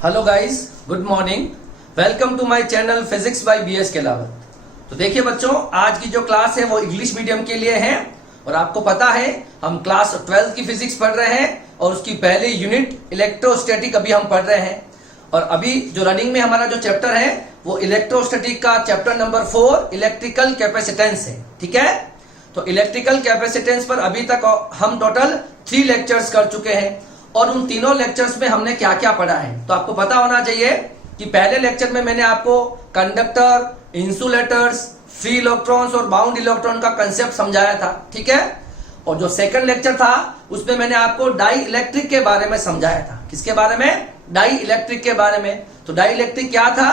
Hello guys, good morning. Welcome to my channel physics by BS Kelawat. तो देखिए बच्चों, आज की जो क्लास है वो इंग्लिश मीडियम के लिए है और आपको पता है हम क्लास 12 की फिजिक्स पढ़ रहे हैं और उसकी पहली यूनिट इलेक्ट्रोस्टैटिक अभी हम पढ़ रहे हैं। और अभी जो रनिंग में हमारा जो चैप्टर है वो इलेक्ट्रोस्टैटिक का चैप्टर नंबर 4 इलेक्ट्रिकल कैपेसिटेंस है। ठीक है, तो इलेक्ट्रिकल कैपेसिटेंस पर अभी तक हम टोटल 3 लेक्चर्स कर चुके हैं और उन तीनों लेक्चर्स में हमने क्या क्या पढ़ा है तो आपको पता होना चाहिए कि पहले लेक्चर में मैंने आपको कंडक्टर, इंसुलेटर्स, फ्री इलेक्ट्रॉन्स और बाउंड इलेक्ट्रॉन का कंसेप्ट समझाया था। ठीक है, और जो सेकंड लेक्चर था उसमें मैंने आपको डाई इलेक्ट्रिक के बारे में समझाया था। किसके बारे में? डाई इलेक्ट्रिक के बारे में। तो डाई इलेक्ट्रिक क्या था?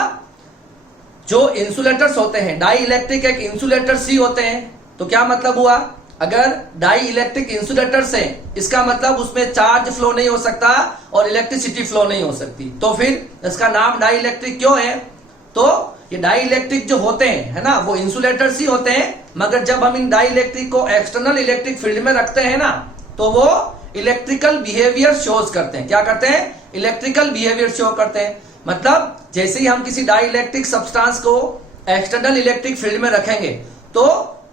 जो इंसुलेटर्स होते हैं, डाई इलेक्ट्रिक एक इंसुलेटर सी होते हैं। तो क्या मतलब हुआ? अगर डाई इलेक्ट्रिक इंसुलेटर से, इसका मतलब उसमें चार्ज फ्लो नहीं हो सकता और इलेक्ट्रिसिटी फ्लो नहीं हो सकती, तो फिर इसका नाम डाई इलेक्ट्रिक क्यों है? तो ये डाई इलेक्ट्रिक जो होते हैं, है ना, वो इंसुलेटर्स ही होते हैं, मगर जब हम इन डाई इलेक्ट्रिक को एक्सटर्नल इलेक्ट्रिक फील्ड में रखते हैं ना, तो वो इलेक्ट्रिकल बिहेवियर शोज करते हैं। क्या करते हैं? इलेक्ट्रिकल बिहेवियर शो करते हैं। मतलब जैसे ही हम किसी डाई इलेक्ट्रिक सब्सटेंस को एक्सटर्नल इलेक्ट्रिक फील्ड में रखेंगे तो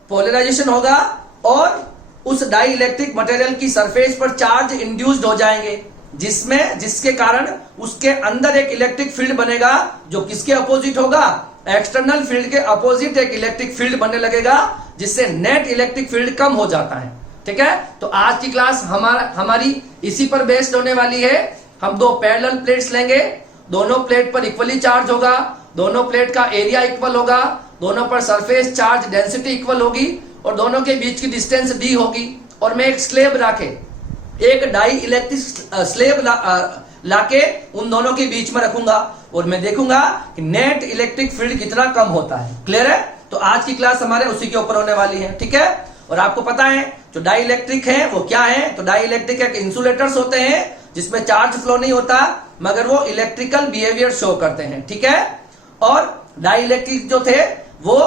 पोलराइजेशन होगा और उस डाई इलेक्ट्रिक मटेरियल की सरफेस पर चार्ज इंड्यूस्ड हो जाएंगे, जिसके कारण उसके अंदर एक इलेक्ट्रिक फील्ड बनेगा जो किसके अपोजिट होगा? एक्सटर्नल फील्ड के अपोजिट एक इलेक्ट्रिक फील्ड बनने लगेगा, जिससे नेट इलेक्ट्रिक फील्ड कम हो जाता है। ठीक है, तो आज की क्लास हमारी इसी पर बेस्ड होने वाली है। हम 2 पैरेलल प्लेट्स लेंगे, दोनों प्लेट पर इक्वली चार्ज होगा, दोनों प्लेट का एरिया इक्वल होगा, दोनों पर सरफेस चार्ज डेंसिटी इक्वल होगी और दोनों के बीच की डिस्टेंस डी होगी। और मैं एक स्लेब लाके, एक डाई इलेक्ट्रिक स्लेब लाके उन दोनों के बीच में रखूंगा और मैं देखूंगा कि नेट इलेक्ट्रिक फील्ड कितना कम होता है। क्लियर है? तो आज की क्लास हमारे उसी के ऊपर होने वाली है। ठीक है, और आपको पता है जो डाई इलेक्ट्रिक है वो क्या है? तो डाई इलेक्ट्रिक एक इंसुलेटर्स होते हैं जिसमें चार्ज फ्लो नहीं होता मगर वो इलेक्ट्रिकल बिहेवियर शो करते हैं। ठीक है, और डाई इलेक्ट्रिक जो थे वो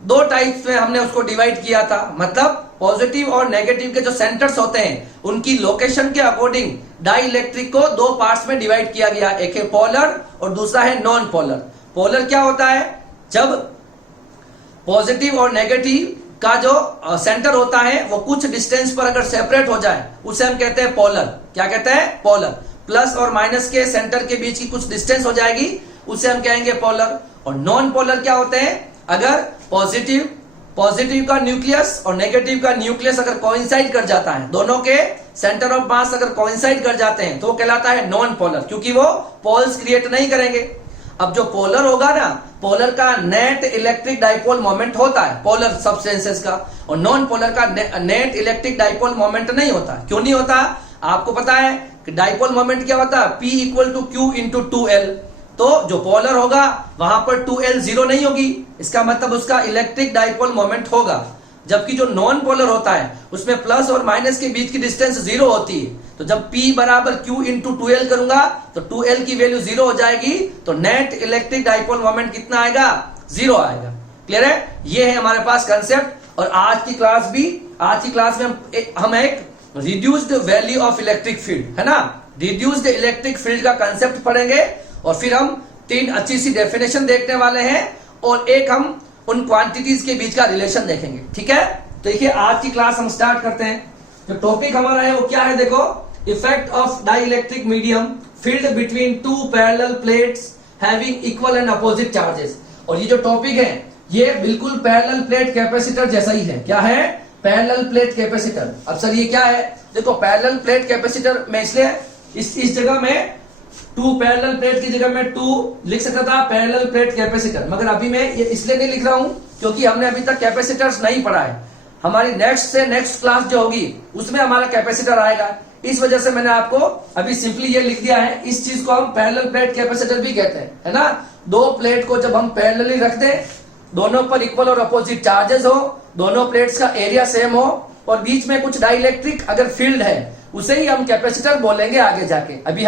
2 टाइप्स में हमने उसको डिवाइड किया था। मतलब पॉजिटिव और नेगेटिव के जो सेंटर्स होते हैं उनकी लोकेशन के अकॉर्डिंग डाई इलेक्ट्रिक को 2 पार्ट्स में डिवाइड किया गया। एक है पोलर और दूसरा है नॉन पोलर। पोलर क्या होता है? जब पॉजिटिव और नेगेटिव का जो सेंटर होता है वो कुछ डिस्टेंस पर अगर सेपरेट हो जाए उसे हम कहते हैं पोलर। क्या कहते हैं? पोलर। प्लस और माइनस के सेंटर के बीच की कुछ डिस्टेंस हो जाएगी उसे हम कहेंगे पोलर। और नॉन पोलर क्या होते हैं? अगर पॉजिटिव का न्यूक्लियस और नेगेटिव का न्यूक्लियस अगर कोइंसाइड कर जाता है, दोनों के सेंटर ऑफ मास अगर कोइंसाइड कर जाते हैं तो वो कहलाता है नॉन पोलर, क्योंकि वो पोल्स क्रिएट नहीं करेंगे। अब जो पोलर होगा ना, पोलर का नेट इलेक्ट्रिक डाइपोल मोमेंट होता है पोलर सब्सटेंसेस का, और नॉन पोलर का नेट इलेक्ट्रिक डाइपोल मोमेंट नहीं होता। क्यों नहीं होता? आपको पता है कि डाइपोल मोमेंट क्या होता है? P equal to Q into 2L। तो जो पोलर होगा वहां पर 2L जीरो नहीं होगी, इसका मतलब उसका इलेक्ट्रिक डाइपोल मोमेंट होगा। जबकि जो नॉन पोलर होता है उसमें प्लस और माइनस के बीच की डिस्टेंस 0 होती है। तो जब P बराबर Q इंटू 2L करूंगा तो 2L की वैल्यू 0 हो जाएगी, तो नेट इलेक्ट्रिक डाइपोल मोमेंट कितना आएगा? 0 आएगा। क्लियर है? ये है हमारे पास कंसेप्ट। और आज की क्लास में हम एक reduced value of electric field, है ना, रिड्यूस्ड इलेक्ट्रिक फील्ड का कंसेप्ट पढ़ेंगे और फिर हम 3 अच्छी सी डेफिनेशन देखने वाले हैं और एक हम उन क्वांटिटीज के बीच का रिलेशन देखेंगे। ठीक है, तो देखिए आज की क्लास हम स्टार्ट करते हैं। जो टॉपिक हमारा है वो क्या है? देखो, effect of dielectric medium field between 2 parallel plates having equal and opposite charges. और ये जो टॉपिक है ये बिल्कुल पैरेलल प्लेट कैपेसिटर जैसा ही है। क्या है? Parallel plate capacitor. अब सर ये क्या है? देखो, पैरेलल प्लेट कैपेसिटर में इसलिए इस जगह में 2 पैरेलल प्लेट की जगह में 2 लिख सकता था पैरेलल प्लेट कैपेसिटर, मगर अभी मैं ये इसलिए नहीं लिख रहा हूं क्योंकि हमने अभी तक कैपेसिटर्स नहीं पढ़ा है। हमारी नेक्स्ट क्लास जो होगी उसमें हमारा कैपेसिटर आएगा। इस वजह से मैंने आपको अभी सिंपली ये लिख दिया है। इस चीज को हम पैरेलल प्लेट कैपेसिटर भी कहते हैं, है ना। 2 प्लेट को जब हम पैरेलली रख दें, दोनों पर इक्वल और अपोजिट चार्जेस हो, दोनों प्लेट्स का एरिया सेम हो और बीच में कुछ डाइलेक्ट्रिक अगर फील्ड है उसे ही हम कैपेसिटर बोलेंगे आगे जाके। अभी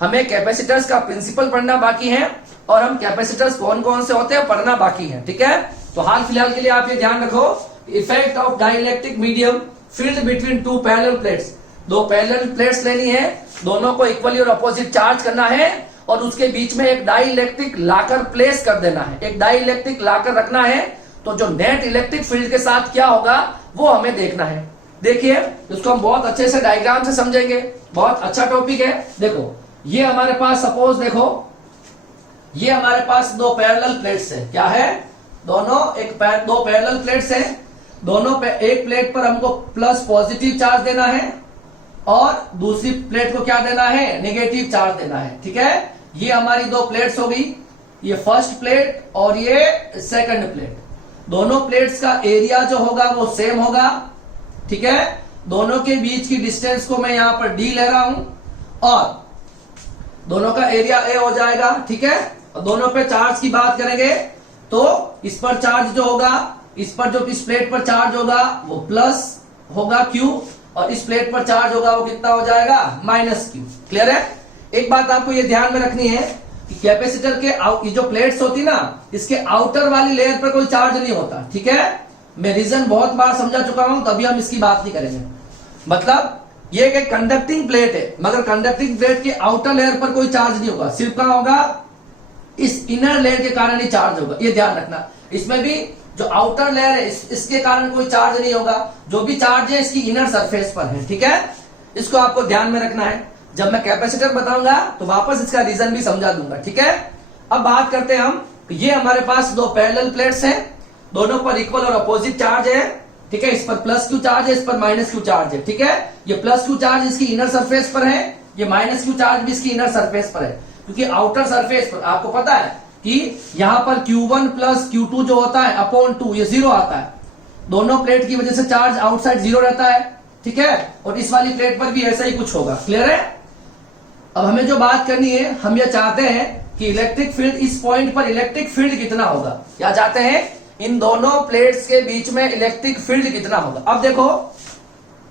हमें कैपेसिटर्स का प्रिंसिपल पढ़ना बाकी है और हम कैपेसिटर्स कौन कौन से होते हैं पढ़ना बाकी है। ठीक है, तो हाल फिलहाल के लिए आप ये ध्यान रखो, effect of dielectric medium field between 2 parallel plates. 2 parallel plates लेनी है, दोनों को इक्वली और अपोजिट चार्ज करना है और उसके बीच में एक डाई इलेक्ट्रिक लाकर प्लेस कर देना है, एक डाई इलेक्ट्रिक लाकर रखना है, तो जो नेट इलेक्ट्रिक फील्ड के साथ क्या होगा वो हमें देखना है। देखिए इसको हम बहुत अच्छे से डायग्राम से समझेंगे, बहुत अच्छा टॉपिक है। देखो ये हमारे पास सपोज देखो ये हमारे पास दो पैरेलल प्लेट्स है, क्या है, दोनों दो पैरेलल प्लेट्स है, दोनों पे एक प्लेट पर हमको प्लस पॉजिटिव चार्ज देना है और दूसरी प्लेट को क्या देना है, नेगेटिव चार्ज देना है। ठीक है, ये हमारी दो प्लेट्स हो गई, ये फर्स्ट प्लेट और ये सेकंड प्लेट। दोनों प्लेट्स का एरिया जो होगा वो सेम होगा। ठीक है, दोनों के बीच की डिस्टेंस को मैं यहां पर डी ले रहा हूं और दोनों का एरिया ए हो जाएगा। ठीक है, और दोनों पे चार्ज की बात करेंगे तो इस पर चार्ज जो होगा, इस पर जो इस प्लेट पर चार्ज होगा वो प्लस होगा क्यू और इस प्लेट पर चार्ज होगा वो कितना हो जाएगा, माइनस क्यू। क्लियर है। एक बात आपको ये ध्यान में रखनी है कि कैपेसिटर के ये जो प्लेट्स होती ना, इसके आउटर वाली लेयर पर कोई चार्ज नहीं होता। ठीक है, मैं रीजन बहुत बार समझा चुका हूं, तभी हम इसकी बात नहीं करेंगे। मतलब ये एक कंडक्टिंग प्लेट है, मगर कंडक्टिंग प्लेट के आउटर लेयर पर कोई चार्ज नहीं होगा, सिर्फ कहां होगा, इस इनर लेयर के कारण ही चार्ज होगा। ये ध्यान रखना। इसमें भी जो आउटर लेयर है इसके कारण कोई चार्ज नहीं होगा, जो भी चार्ज है इसकी इनर सरफेस पर है। ठीक है, इसको आपको ध्यान में रखना है। जब मैं कैपेसिटर बताऊंगा तो वापस इसका रीजन भी समझा दूंगा। ठीक है, अब बात करते हैं हम, ये हमारे पास दो पैरेलल प्लेट्स हैं, दोनों पर इक्वल और अपोजिट चार्ज है। ठीक है, इस पर प्लस क्यू चार्ज है, इस पर माइनस क्यू चार्ज है। ठीक है, ये प्लस क्यू चार्ज इसकी इनर सरफेस पर है, ये माइनस क्यू चार्ज भी इसकी इनर सरफेस पर है, क्योंकि आउटर सरफेस पर आपको पता है कि यहां पर Q1 प्लस Q2 जो होता है अपॉन 2 ये जीरो आता है। दोनों प्लेट की वजह से चार्ज आउटसाइड जीरो रहता है। ठीक है, और इस वाली प्लेट पर भी ऐसा ही कुछ होगा। क्लियर है। अब हमें जो बात करनी है, हम ये चाहते हैं कि इलेक्ट्रिक फील्ड, इस पॉइंट पर इलेक्ट्रिक फील्ड कितना होगा। क्या चाहते हैं, इन दोनों प्लेट्स के बीच में इलेक्ट्रिक फील्ड कितना होगा। अब देखो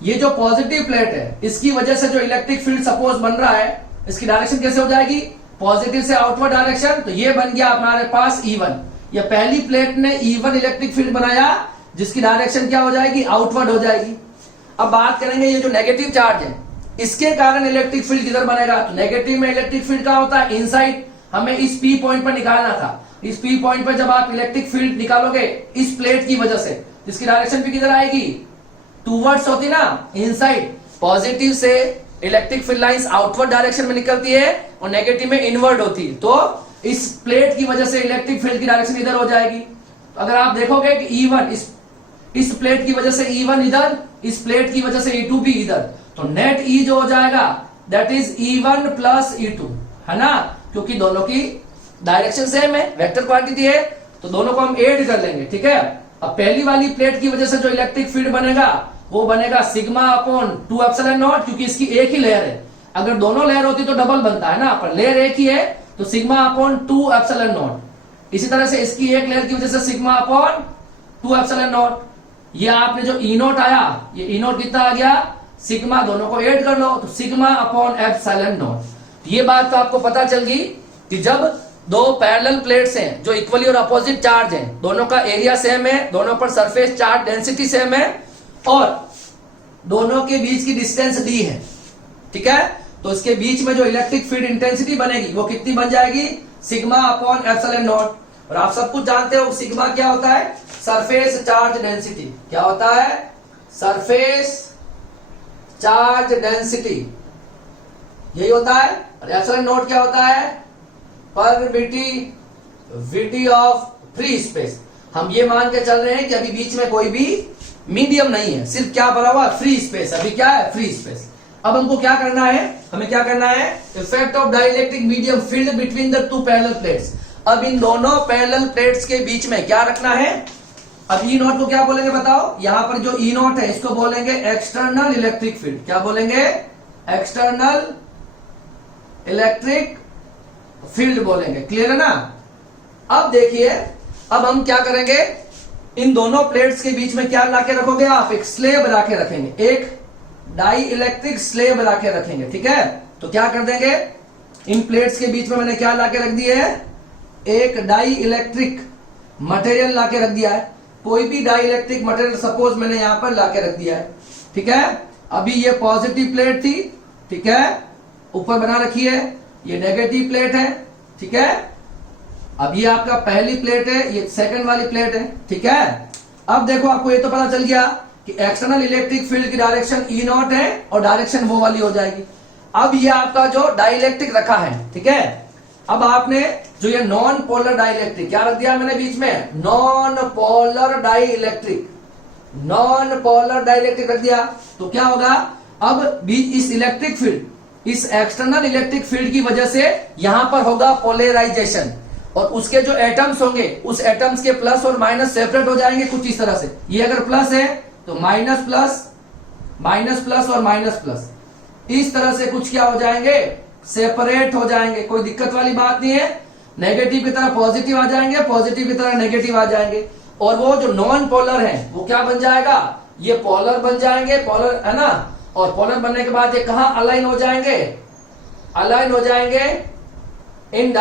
ये जो पॉजिटिव प्लेट है इसकी वजह से जो इलेक्ट्रिक फील्ड सपोज बन रहा है, इसकी डायरेक्शन कैसे हो जाएगी, पॉजिटिव से आउटवर्ड डायरेक्शन। तो ये बन गया हमारे पास E1। ये पहली प्लेट ने E1 इलेक्ट्रिक फील्ड बनाया, जिसकी डायरेक्शन क्या हो जाएगी, आउटवर्ड हो जाएगी। अब बात करेंगे ये जो नेगेटिव चार्ज है इसके कारण इलेक्ट्रिक फील्ड किधर बनेगा। तो नेगेटिव में इलेक्ट्रिक फील्ड क्या होता है, इनसाइड। हमें इस P पॉइंट पर निकालना था। इस P पॉइंट पर जब आप इलेक्ट्रिक फील्ड निकालोगे इस प्लेट की वजह से, जिसकी डायरेक्शन भी किधर आएगी, टूवर्ड्स होती ना, इनसाइड। पॉजिटिव से electric field lines outward direction में निकलती है और नेगेटिव में इनवर्ड होती है। तो इस प्लेट की वजह से इलेक्ट्रिक फील्ड की डायरेक्शन इधर हो जाएगी। तो अगर आप देखोगे कि E1 इस प्लेट की वजह से E1 इधर, इस प्लेट की वजह से E2 भी इधर, तो नेट E जो हो जाएगा that is E1 plus E2, है ना, क्योंकि दोनों की डायरेक्शन सेम है, वेक्टर क्वांटिटी है, तो दोनों को हम ऐड कर लेंगे। ठीक है, अब पहली वाली प्लेट की वजह से जो इलेक्ट्रिक फील्ड बनेगा वो बनेगा सिग्मा अपॉन 2 एप्सिलॉन नॉट, क्योंकि इसकी एक ही लेयर है। अगर दोनों लेयर होती तो डबल बनता है ना, पर लेयर एक ही है तो सिग्मा अपॉन 2 एप्सिलॉन नॉट। इसी तरह से इसकी एक लेयर की वजह से सिग्मा अपॉन 2 एप्सिलॉन नॉट। ये आपने जो ई नॉट आया, ये ई नॉट कितना आ गया, सिग्मा, दोनों को ऐड कर लो तो सिग्मा अपॉन एप्सिलॉन नॉट। ये बात तो आपको पता चल गई कि जब दो पैरेलल प्लेट्स हैं जो इक्वली और अपोजिट चार्ज हैं, दोनों का एरिया सेम है, दोनों पर सरफेस चार्ज डेंसिटी सेम है और दोनों के बीच की डिस्टेंस डी है। ठीक है, तो इसके बीच में जो इलेक्ट्रिक फील्ड इंटेंसिटी बनेगी वो कितनी बन जाएगी, सिग्मा अपॉन एप्सिलॉन नॉट। और आप सब कुछ जानते हो सिग्मा क्या होता है, सरफेस चार्ज डेंसिटी। क्या होता है, सरफेस चार्ज डेंसिटी, यही होता है। और एप्सिलॉन नॉट क्या होता है, परमिटिविटी ऑफ फ्री स्पेस। हम ये मान के चल रहे हैं कि अभी बीच में कोई भी मीडियम नहीं है, सिर्फ क्या भरा हुआ, फ्री स्पेस। अभी क्या है, फ्री स्पेस। अब हमको क्या करना है, हमें क्या करना है, effect of dielectric medium field between the two parallel plates. अब इन दोनों पैरेलल प्लेट्स के बीच में क्या रखना है। अब ई नॉट को क्या बोलेंगे बताओ, यहां पर जो ई नॉट है इसको बोलेंगे एक्सटर्नल इलेक्ट्रिक फील्ड। क्या बोलेंगे, एक्सटर्नल इलेक्ट्रिक फील्ड बोलेंगे। क्लियर है ना। अब देखिए, अब हम क्या करेंगे, इन दोनों प्लेट्स के बीच में क्या लाके रखोगे आप, एक स्लेब लाके रखेंगे, एक डाई इलेक्ट्रिक स्लेब लाके रखेंगे। ठीक है, तो क्या कर देंगे, इन प्लेट्स के बीच में मैंने क्या लाके रख दिया है, एक डाई इलेक्ट्रिक मटेरियल लाके रख दिया है। कोई भी डाई इलेक्ट्रिक मटेरियल सपोज मैंने यहां पर लाके रख दिया है। ठीक है, अभी ये पॉजिटिव प्लेट थी, ठीक है, ऊपर बना रखी है, ये नेगेटिव प्लेट है, ठीक है। अब ये आपका पहली प्लेट है, ये सेकंड वाली प्लेट है, ठीक है। अब देखो आपको ये तो पता चल गया कि एक्सटर्नल इलेक्ट्रिक फील्ड की डायरेक्शन ई नॉट है और डायरेक्शन वो वाली हो जाएगी। अब ये आपका जो डाइलेक्ट्रिक रखा है, ठीक है। अब आपने जो ये नॉन पोलर डाइलेक्ट्रिक क्या रख दिया मैंने बीच में, non polar dielectric, non polar dielectric रख दिया। तो क्या होगा, अब इस इलेक्ट्रिक फील्ड, इस एक्सटर्नल इलेक्ट्रिक फील्ड की वजह से यहां पर होगा पोलराइजेशन, और उसके जो एटम्स होंगे उस एटम्स के प्लस और माइनस सेपरेट हो जाएंगे कुछ इस तरह से। ये अगर प्लस है तो माइनस प्लस, माइनस प्लस और माइनस प्लस, इस तरह से कुछ क्या हो जाएंगे, सेपरेट हो जाएंगे। कोई दिक्कत वाली बात नहीं है। नेगेटिव की तरह पॉजिटिव आ जाएंगे, पॉजिटिव की तरह नेगेटिव आ जाएंगे, और वो जो नॉन पोलर है वो क्या बन जाएगा, ये पोलर बन जाएंगे, पोलर है ना। और पोलर बनने के बाद ये कहां अलाइन हो जाएंगे, अलाइन हो जाएंगे इन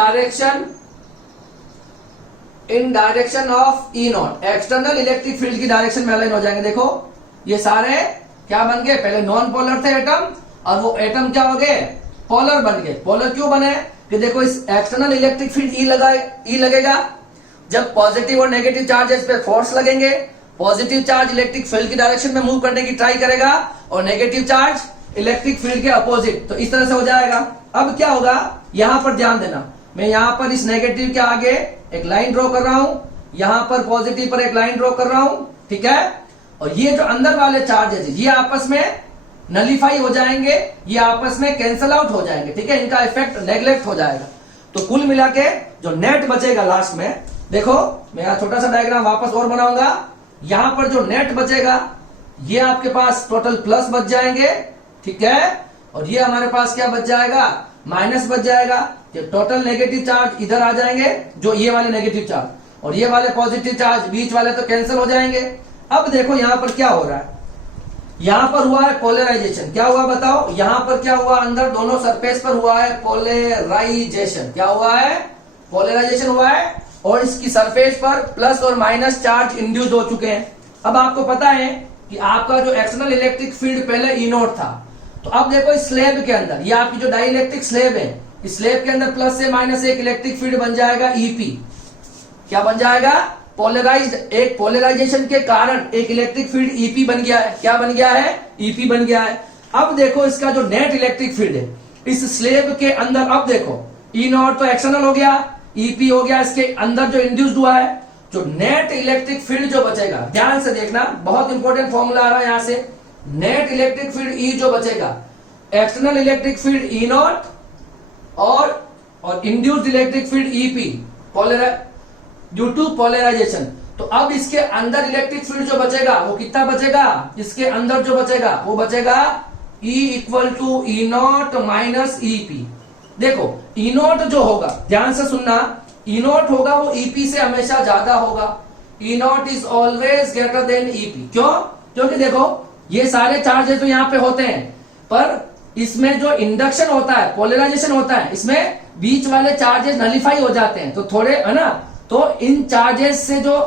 direction of E not, external electric field की डायरेक्शन में अलाइन हो जाएंगे। देखो ये सारे क्या बन गए, पहले नॉन पोलर थे एटम, और वो एटम क्या हो गए, पोलर बन गए। पोलर क्यों बने कि देखो इस एक्सटर्नल इलेक्ट्रिक फील्ड ई लगेगा, जब पॉजिटिव और नेगेटिव चार्जेस पे फोर्स लगेंगे, पॉजिटिव चार्ज इलेक्ट्रिक फील्ड की डायरेक्शन में मूव करने की ट्राई करेगा और नेगेटिव चार्ज इलेक्ट्रिक फील्ड के अपोजिट, तो इस तरह से हो जाएगा। अब क्या होगा, यहां पर ध्यान देना, मैं यहां पर इस नेगेटिव के आगे एक लाइन ड्रॉ कर रहा हूं, यहां पर पॉजिटिव पर एक लाइन ड्रॉ कर रहा हूं, ठीक है। और ये जो अंदर वाले चार्जेस ये आपस में नलीफाई हो जाएंगे, ये आपस में कैंसल आउट हो जाएंगे, ठीक है, इनका इफेक्ट नेग्लेक्ट हो जाएगा। तो कुल मिला के जो नेट बचेगा लास्ट में, देखो मैं यहां छोटा सा डायग्राम वापस और बनाऊंगा, यहां पर जो नेट बचेगा ये आपके पास टोटल प्लस बच जाएंगे, ठीक है, और ये हमारे पास क्या बच जाएगा, माइनस बच जाएगा। ये टोटल नेगेटिव चार्ज इधर आ जाएंगे, जो ये वाले नेगेटिव चार्ज, और ये वाले पॉजिटिव चार्ज बीच वाले तो कैंसिल हो जाएंगे। अब देखो यहां पर क्या हो रहा है, यहां पर हुआ है पोलराइजेशन। क्या हुआ बताओ, यहां पर क्या हुआ, अंदर दोनों सरफेस पर हुआ है पोलराइजेशन। क्या हुआ है, पोलराइजेशन हुआ है, और इसकी सरफेस पर प्लस और माइनस चार्ज इंड्यूस हो चुके हैं। अब आपको पता है कि आपका जो एक्सटर्नल इलेक्ट्रिक फील्ड पहले ई नॉट था, तो अब देखो इस स्लैब के अंदर, ये आपकी जो डाइलेक्ट्रिक स्लैब है, इस स्लैब के अंदर प्लस से माइनस एक इलेक्ट्रिक फील्ड बन जाएगा ईपी। क्या बन जाएगा, पोलराइज्ड, एक पोलराइजेशन के कारण एक इलेक्ट्रिक फील्ड ईपी बन गया है। क्या बन गया है, ईपी बन गया है। अब देखो इसका जो नेट इलेक्ट्रिक फील्ड है इस स्लैब के अंदर, अब देखो ई नॉट तो एक्सटर्नल हो गया, ईपी हो गया, इसके अंदर जो इंड्यूस्ड हुआ है, जो नेट इलेक्ट्रिक फील्ड जो बचेगा, ध्यान से देखना, बहुत इंपॉर्टेंट फॉर्मूला आ रहा है यहां से, नेट इलेक्ट्रिक फील्ड ई जो बचेगा, external electric field E naught और induced electric field EP, due to polarisation. तो अब इसके अंदर इलेक्ट्रिक फील्ड जो बचेगा वो कितना बचेगा, इसके अंदर जो बचेगा वो बचेगा E equal to E naught minus EP. देखो ई नॉट जो होगा, ध्यान से सुनना, ई नॉट होगा वो ईपी से हमेशा ज्यादा होगा। E naught is always greater than EP. क्यों, क्योंकि देखो ये सारे चार्जेस तो यहाँ पे होते हैं, पर इसमें जो इंडक्शन होता है, पोलराइजेशन होता है, इसमें बीच वाले चार्जेस नलिफाई हो जाते हैं, तो थोड़े है ना, तो इन चार्जेस से जो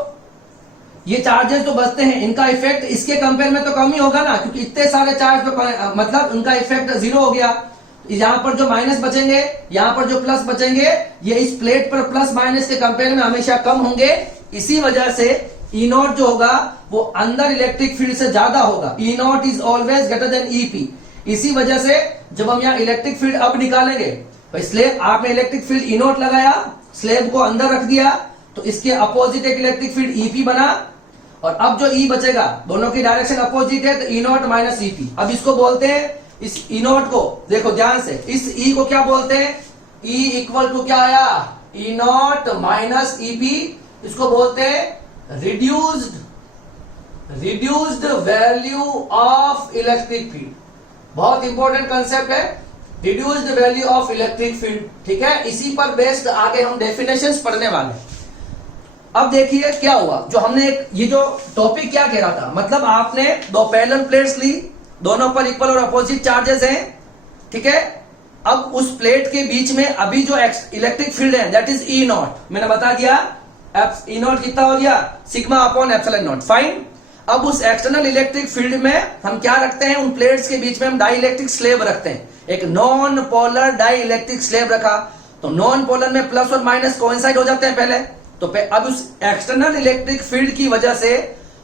ये चार्जेस जो बचते हैं इनका इफेक्ट इसके कंपेयर में तो कम ही होगा ना, क्योंकि इतने सारे चार्ज तो मतलब उनका इफेक्ट जीरो हो गया। यहाँ पर जो माइनस बचेंगे, यहाँ पर जो प्लस बचेंगे, ये इस प्लेट पर प्लस माइनस के कंपेयर में हमेशा कम होंगे। इसी वजह से ई नॉट जो होगा वो अंदर इलेक्ट्रिक फील्ड से ज्यादा होगा। E naught is always greater than EP. इसी वजह से जब हम यहाँ इलेक्ट्रिक फील्ड अब निकालेंगे, तो स्लेब आपने इलेक्ट्रिक फील्ड ई नॉट लगाया, स्लेब को अंदर रख दिया, तो इसके अपोजिट एक इलेक्ट्रिक फील्ड ईपी बना, और अब जो ई बचेगा, दोनों की डायरेक्शन अपोजिट है, तो ई नॉट माइनस ईपी। अब इसको बोलते हैं, इस ई नॉट को देखो ध्यान से, इस ई को क्या बोलते हैं, ई इक्वल टू क्या आया, ई नॉट माइनस ईपी। इसको बोलते हैं reduced value of electric field. बहुत इंपॉर्टेंट कंसेप्ट है, reduced value of electric field, ठीक है। इसी पर बेस्ड आगे हम डेफिनेशंस पढ़ने वाले हैं। अब देखिए क्या हुआ, जो हमने ये जो टॉपिक क्या कह रहा था, मतलब आपने दो पैरेलल प्लेट्स ली, दोनों पर इक्वल और अपोजिट चार्जेस हैं, ठीक है। अब उस प्लेट के बीच में अभी जो इलेक्ट्रिक फील्ड है दैट इज ई नॉट, मैंने बता दिया ई नॉट कितना हो गया, sigma upon epsilon not, fine. अब उस एक्सटर्नल इलेक्ट्रिक फील्ड में हम क्या रखते हैं, उन प्लेट्स के बीच में हम डाई इलेक्ट्रिक स्लेब रखते हैं। एक non polar dielectric slab रखा, तो नॉन पोलर में प्लस और माइनस कोइंसाइड हो जाते हैं पहले, तो अब उस एक्सटर्नल इलेक्ट्रिक फील्ड की वजह से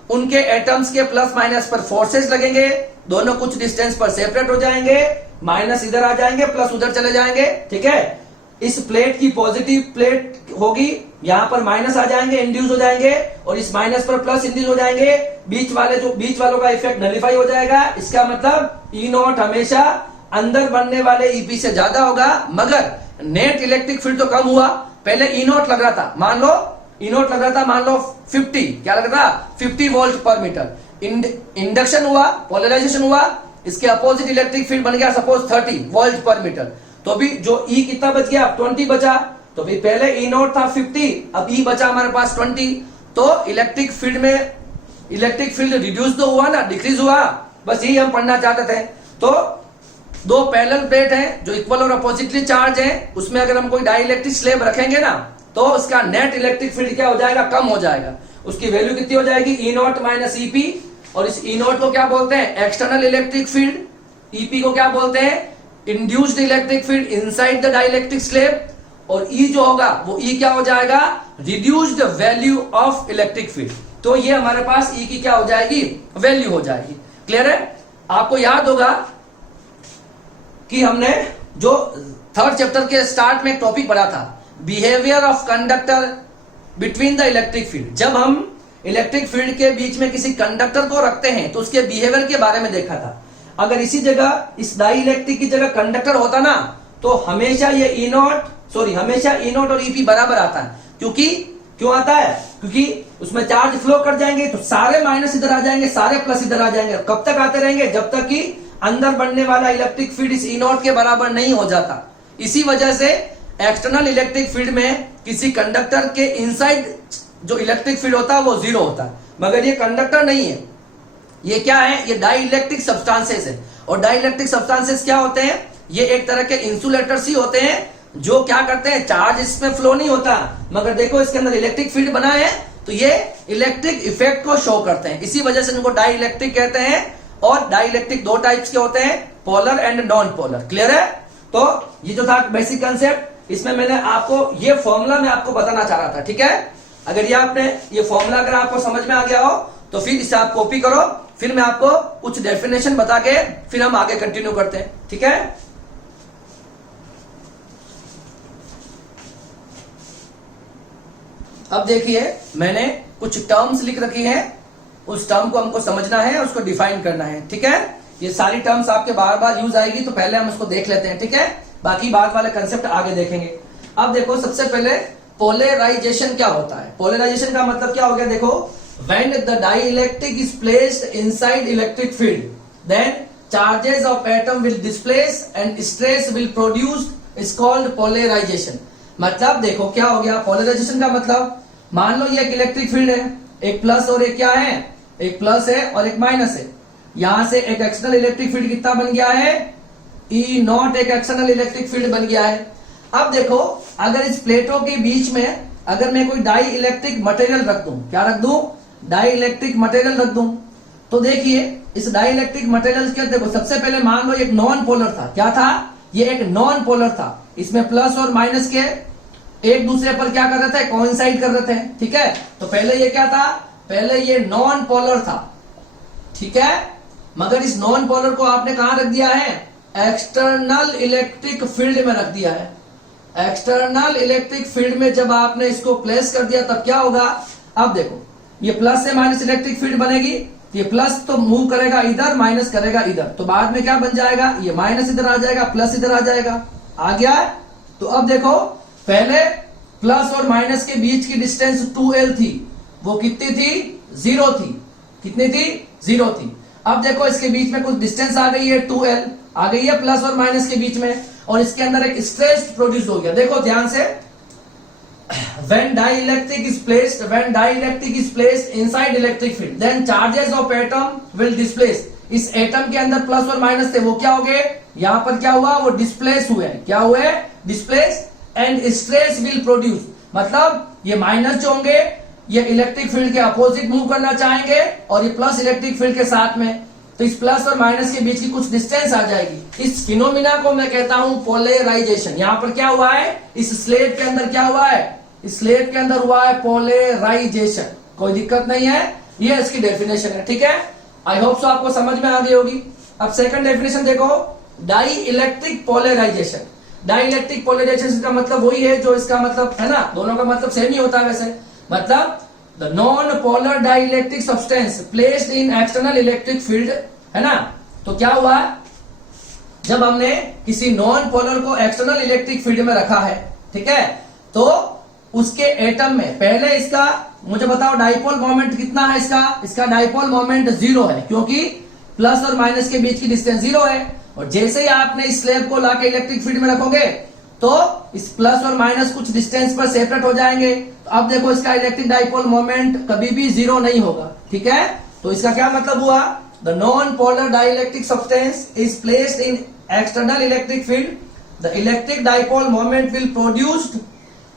उनके एटम्स के प्लस माइनस पर फोर्सेस लगेंगे, दोनों कुछ डिस्टेंस पर सेपरेट हो जाएंगे, माइनस इधर आ जाएंगे, प्लस उधर चले जाएंगे, ठीक है। इस प्लेट की पॉजिटिव प्लेट होगी, यहां पर माइनस आ जाएंगे, इंड्यूस हो जाएंगे, और इस माइनस पर प्लस इंड्यूस हो जाएंगे, बीच वालों का इफेक्ट नलिफाई हो जाएगा। इसका मतलब ई नॉट हमेशा अंदर बनने वाले ईपी से ज्यादा होगा, मगर नेट इलेक्ट्रिक फील्ड तो कम हुआ। पहले ई नॉट लग रहा था, मान लो ई नॉट लग रहा था, मान लो 50, क्या लग रहा था 50 वोल्ट पर मीटर। इंडक्शन हुआ, पोलराइजेशन हुआ, इसके अपोजिट इलेक्ट्रिक फील्ड बन गया सपोज 30 वोल्ट पर मीटर, तो भी जो ई कितना बच गया 20 बचा, तो भी पहले ई नॉट था 50, अब ई बचा हमारे पास 20, तो इलेक्ट्रिक फील्ड रिड्यूस तो हुआ ना, डिक्रीज हुआ, बस यही हम पढ़ना चाहते थे। तो दो पैरेलल प्लेट हैं जो इक्वल और अपोजिटली चार्ज हैं, उसमें अगर हम कोई डाई इलेक्ट्रिक स्लेब रखेंगे ना, तो उसका नेट इलेक्ट्रिक फील्ड क्या हो जाएगा, कम हो जाएगा। उसकी वैल्यू कितनी हो जाएगी, ई नॉट माइनस ईपी, और इस ई नॉट को क्या बोलते हैं, एक्सटर्नल इलेक्ट्रिक फील्ड, ईपी को क्या बोलते हैं, induced electric field inside the dielectric slab, और ई जो होगा वो ई क्या हो जाएगा, reduced value of electric field. तो ये हमारे पास ई की क्या हो जाएगी, वैल्यू हो जाएगी। क्लियर है? आपको याद होगा कि हमने जो थर्ड चैप्टर के स्टार्ट में एक टॉपिक पढ़ा था, behaviour of conductor between the electric field. जब हम इलेक्ट्रिक फील्ड के बीच में किसी कंडक्टर को रखते हैं तो उसके बिहेवियर के बारे में देखा था। अगर इसी जगह, इस डाई इलेक्ट्रिक की जगह कंडक्टर होता ना, तो हमेशा ये ई नॉट और ईपी बराबर आता है। क्यों आता है, क्योंकि उसमें चार्ज फ्लो कर जाएंगे, तो सारे माइनस इधर आ जाएंगे, सारे प्लस इधर आ जाएंगे। कब तक आते रहेंगे, जब तक कि अंदर बनने वाला इलेक्ट्रिक फील्ड इस ई नॉट के बराबर नहीं हो जाता। इसी वजह से एक्सटर्नल इलेक्ट्रिक फील्ड में किसी कंडक्टर के इनसाइड जो इलेक्ट्रिक फील्ड होता है वो जीरो होता है, मगर ये कंडक्टर नहीं है, ये क्या है, ये डाई इलेक्ट्रिक सब्सटेंसेस है। और डाई इलेक्ट्रिक सब्सटेंसेस क्या होते हैं, ये एक तरह के इंसुलेटर्स ही होते हैं, जो क्या करते हैं, चार्ज इसमें फ्लो नहीं होता, मगर देखो इसके अंदर इलेक्ट्रिक फील्ड बना है, तो ये इलेक्ट्रिक इफेक्ट को शो करते हैं। इसी वजह से इनको डाई इलेक्ट्रिक कहते हैं। और डाई इलेक्ट्रिक दो टाइप्स के होते हैं, polar and non polar. Clear है? तो ये जो था बेसिक कंसेप्ट, इसमें मैंने आपको ये फॉर्मूला मैं आपको बताना चाह रहा था, ठीक है। अगर ये फॉर्मूला अगर आपको समझ में आ गया हो तो फिर इसे आप कॉपी करो, फिर मैं आपको कुछ डेफिनेशन बता के फिर हम आगे कंटिन्यू करते हैं, ठीक है। अब देखिए मैंने कुछ टर्म्स लिख रखी हैं, उस टर्म को हमको समझना है, उसको डिफाइन करना है, ठीक है। ये सारी टर्म्स आपके बार बार यूज आएगी, तो पहले हम उसको देख लेते हैं, ठीक है। बाकी बाद वाले कंसेप्ट आगे देखेंगे। अब देखो सबसे पहले पोलराइजेशन क्या होता है। पोलराइजेशन का मतलब क्या हो गया, देखो, when the dielectric is placed inside electric field, then charges of atom will displace and stress will produce, is called polarization. मतलब देखो क्या हो गया, पोलराइजेशन का मतलब, मान लो ये एक इलेक्ट्रिक फील्ड है, एक प्लस और एक क्या है, एक प्लस है और एक माइनस है। यहां से एक एक्सटर्नल इलेक्ट्रिक फील्ड कितना बन गया है, ई नॉट एक एक्सटर्नल इलेक्ट्रिक फील्ड बन गया है। अब देखो अगर इस प्लेटों के बीच में अगर मैं कोई डाई इलेक्ट्रिक मटेरियल रख दूं, क्या रख दूं, डाई इलेक्ट्रिक मटेरियल रख दूं, तो देखिए इस डाई इलेक्ट्रिक मटेरियल के, देखो सबसे पहले मान लो एक नॉन पोलर था, क्या था, ये एक नॉन पोलर था, इसमें प्लस और माइनस के एक दूसरे पर क्या कर रहे थे, कोइंसाइड कर रहे थे, ठीक है। तो पहले ये क्या था, पहले ये नॉन पोलर था, ठीक है, मगर इस नॉन पोलर को आपने कहां रख दिया है, एक्सटर्नल इलेक्ट्रिक फील्ड में रख दिया है। एक्सटर्नल इलेक्ट्रिक फील्ड में जब आपने इसको प्लेस कर दिया तब क्या होगा, अब देखो ये प्लस से माइनस इलेक्ट्रिक फील्ड बनेगी, ये प्लस तो मूव करेगा इधर, माइनस करेगा इधर, तो बाद में क्या बन जाएगा, ये माइनस इधर आ जाएगा, प्लस इधर आ जाएगा, आ गया है। तो अब देखो पहले प्लस और माइनस के बीच की डिस्टेंस 2l थी, वो कितनी थी, 0 थी, कितनी थी, 0 थी। अब देखो इसके बीच में कुछ डिस्टेंस आ गई है, 2l आ गई है प्लस और माइनस के बीच में, और इसके अंदर एक स्ट्रेस प्रोड्यूस हो गया। देखो ध्यान से, when dielectric is placed inside electric field, then charges of atom will displace। इस एटम के अंदर प्लस और माइनस थे, वो क्या हो गए, यहां पर क्या हुआ, वो डिस्प्लेस हुए, क्या हुए, displace, and stress will produce. मतलब ये माइनस जो होंगे ये इलेक्ट्रिक फील्ड के अपोजिट मूव करना चाहेंगे, और ये प्लस इलेक्ट्रिक फील्ड के साथ में, तो इस प्लस और माइनस के बीच की कुछ डिस्टेंस आ जाएगी। इस फिनोमिना को मैं कहता हूं पोलराइजेशन। यहां पर क्या हुआ है, इस स्लेट के अंदर क्या हुआ है, इस स्लेट के अंदर हुआ है पोलराइजेशन। कोई दिक्कत नहीं है, ये इसकी डेफिनेशन है, ठीक है। आई होप सो आपको समझ में आ गई होगी। अब सेकंड डेफिनेशन देखो, dielectric polarization. Dielectric polarization का मतलब वही है जो इसका मतलब है ना, दोनों का मतलब सेम ही होता है वैसे। मतलब the non polar dielectric substance placed in external electric field, है ना। तो क्या हुआ, जब हमने किसी नॉन पोलर को एक्सटर्नल इलेक्ट्रिक फील्ड में रखा है, ठीक है, तो उसके एटम में पहले इसका मुझे बताओ डाइपोल मोमेंट कितना है इसका डाइपोल मोमेंट 0 है, क्योंकि प्लस और माइनस के बीच की डिस्टेंस 0 है। और जैसे ही आपने इस स्लैब को लाके इलेक्ट्रिक फील्ड में रखोगे तो इस प्लस और माइनस कुछ डिस्टेंस पर सेपरेट हो जाएंगे। तो अब देखो इसका इलेक्ट्रिक डाइपोल मोमेंट कभी भी 0 नहीं होगा, ठीक है। तो इसका क्या मतलब हुआ, the non polar dielectric substance is placed in external electric field, the electric dipole moment will produced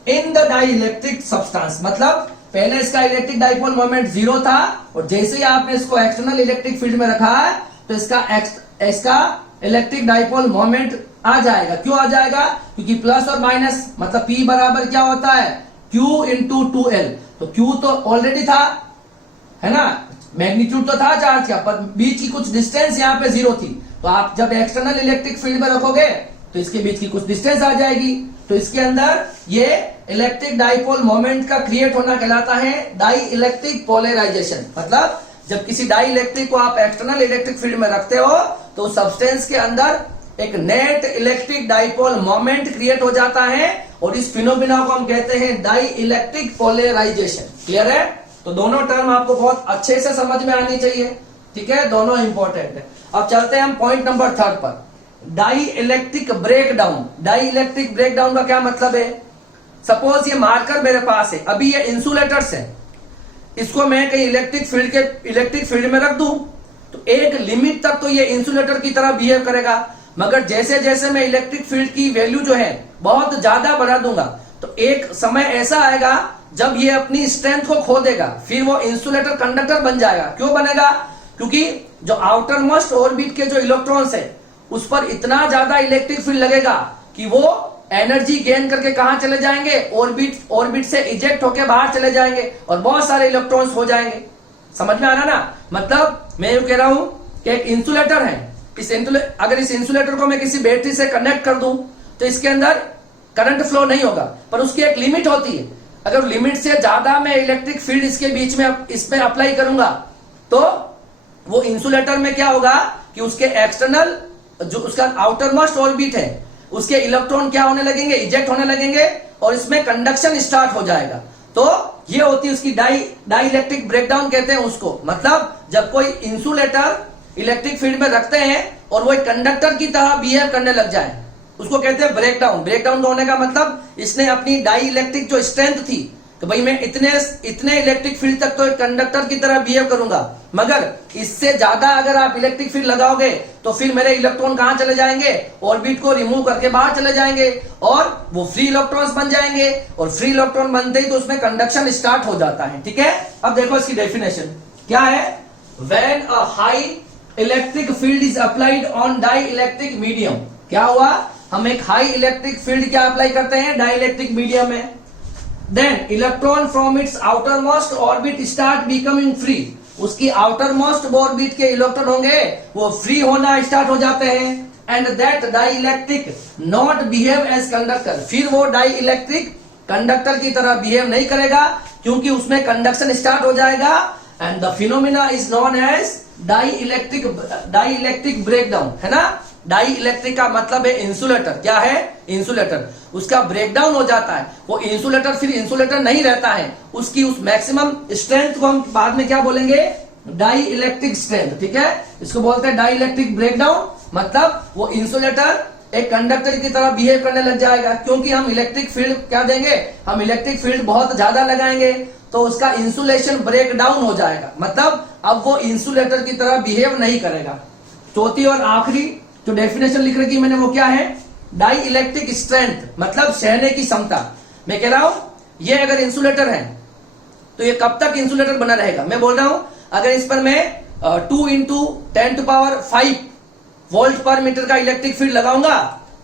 in the dielectric substance. मतलब पहले इसका इलेक्ट्रिक डाइपोल मोमेंट 0 था और जैसे ही आपने इसको एक्सटर्नल इलेक्ट्रिक फील्ड में रखा है तो इसका इलेक्ट्रिक डाइपोल मोमेंट आ जाएगा। क्यों आ जाएगा, क्योंकि प्लस और माइनस मतलब P बराबर क्या होता है, Q इंटू 2L। तो Q तो ऑलरेडी था, है ना, मैग्नीट्यूड तो था चार्ज का, पर बीच की कुछ डिस्टेंस यहाँ पे 0 थी। तो आप जब एक्सटर्नल इलेक्ट्रिक फील्ड में रखोगे तो इसके बीच की कुछ डिस्टेंस आ जाएगी। तो इसके अंदर ये इलेक्ट्रिक डाइपोल मोमेंट का क्रिएट होना कहलाता है डाई इलेक्ट्रिक पोलराइजेशन। मतलब जब किसी डाई इलेक्ट्रिक को आप एक्सटर्नल इलेक्ट्रिक फील्ड में रखते हो तो सब्सटेंस के अंदर एक net electric dipole moment create हो जाता है और इस फिनोमिना को हम कहते हैं डाई इलेक्ट्रिक पोलराइजेशन। क्लियर है। तो दोनों टर्म आपको बहुत अच्छे से समझ में आनी चाहिए, ठीक है, दोनों इंपॉर्टेंट है। अब चलते हैं हम पॉइंट नंबर 3 पर, dielectric breakdown. Dielectric breakdown का क्या मतलब है, सपोज ये मार्कर मेरे पास है, अभी ये इंसुलेटर्स है, इसको मैं कहीं इलेक्ट्रिक फील्ड में रख दूं तो एक लिमिट तक तो ये इंसुलेटर की तरह बिहेव करेगा, मगर जैसे जैसे मैं इलेक्ट्रिक फील्ड की वैल्यू जो है बहुत ज्यादा बढ़ा दूंगा तो एक समय ऐसा आएगा जब ये अपनी स्ट्रेंथ को खो देगा, फिर वो इंसुलेटर कंडक्टर बन जाएगा। क्यों बनेगा, क्योंकि जो आउटर मोस्ट ऑर्बिट के जो इलेक्ट्रॉन्स है उस पर इतना ज्यादा इलेक्ट्रिक फील्ड लगेगा कि वो एनर्जी गेन करके कहां चले जाएंगे, ऑर्बिट से इजेक्ट होके बाहर चले जाएंगे और बहुत सारे इलेक्ट्रॉन्स हो जाएंगे। समझ में आ रहा ना, मतलब मैं ये कह रहा हूं कि एक इंसुलेटर है, अगर इस इंसुलेटर को मैं किसी बैटरी से कनेक्ट कर दूं तो इसके अंदर करंट फ्लो नहीं होगा, पर उसकी एक लिमिट होती है। अगर लिमिट से ज्यादा मैं इलेक्ट्रिक फील्ड इसके बीच में इसमें अप्लाई करूंगा तो वो इंसुलेटर में क्या होगा कि उसके एक्सटर्नल जो उसका आउटर मोस्ट ऑर्बिट है उसके इलेक्ट्रॉन क्या होने लगेंगे, इजेक्ट होने लगेंगे और इसमें कंडक्शन स्टार्ट हो जाएगा। तो ये होती है उसकी डाई इलेक्ट्रिक ब्रेकडाउन कहते हैं उसको। मतलब जब कोई इंसुलेटर इलेक्ट्रिक फील्ड में रखते हैं और वो एक कंडक्टर की तरह बिहेव करने लग जाए, उसको कहते हैं ब्रेकडाउन। ब्रेकडाउन होने का मतलब इसने अपनी डाई इलेक्ट्रिक जो स्ट्रेंथ थी कि भाई मैं इतने इलेक्ट्रिक फील्ड तक तो एक कंडक्टर की तरह बिहेव करूंगा, मगर इससे ज्यादा अगर आप इलेक्ट्रिक फील्ड लगाओगे तो फिर मेरे इलेक्ट्रॉन कहां चले जाएंगे, ऑर्बिट को रिमूव करके बाहर चले जाएंगे और वो फ्री इलेक्ट्रॉन्स बन जाएंगे और फ्री इलेक्ट्रॉन बनते ही तो उसमें कंडक्शन स्टार्ट हो जाता है। ठीक है, अब देखो इसकी डेफिनेशन क्या है। When a high electric field is applied on dielectric medium, क्या हुआ, हम एक हाई इलेक्ट्रिक फील्ड क्या अप्लाई करते हैं डाई इलेक्ट्रिक मीडियम में, then electron from its outer most orbit start becoming free, उसकी आउटर मोस्ट ऑर्बिट के इलेक्ट्रॉन होंगे वो फ्री होना स्टार्ट हो जाते हैं, and that dielectric not behave as conductor, फिर वो डाई इलेक्ट्रिक कंडक्टर की तरह बिहेव नहीं करेगा क्योंकि उसमें कंडक्शन स्टार्ट हो जाएगा, and the phenomena is known as dielectric breakdown, है ना। डाई इलेक्ट्रिक का मतलब है इंसुलेटर, क्या है, इंसुलेटर, उसका ब्रेकडाउन हो जाता है, वो इंसुलेटर फिर इंसुलेटर नहीं रहता है, उसकी उस मैक्सिमम स्ट्रेंथ को हम बाद में क्या बोलेंगे, डाई इलेक्ट्रिक स्ट्रेंथ। ठीक है, इसको बोलते हैं डाई इलेक्ट्रिक ब्रेकडाउन, मतलब वो इंसुलेटर एक कंडक्टर की तरह बिहेव करने लग जाएगा क्योंकि हम इलेक्ट्रिक फील्ड क्या देंगे, हम इलेक्ट्रिक फील्ड बहुत ज्यादा लगाएंगे तो उसका इंसुलेशन ब्रेक डाउन हो जाएगा, मतलब अब वो इंसुलेटर की तरह बिहेव नहीं करेगा। चौथी और आखिरी जो डेफिनेशन लिख रखी मैंने वो क्या है, डाई इलेक्ट्रिक स्ट्रेंथ, मतलब सहने की क्षमता। मैं कह रहा हूं ये अगर इंसुलेटर है तो ये कब तक इंसुलेटर बना रहेगा, मैं बोल रहा हूं अगर इस पर मैं 2 इंटू 10⁵ वोल्ट पर मीटर का इलेक्ट्रिक फील्ड लगाऊंगा,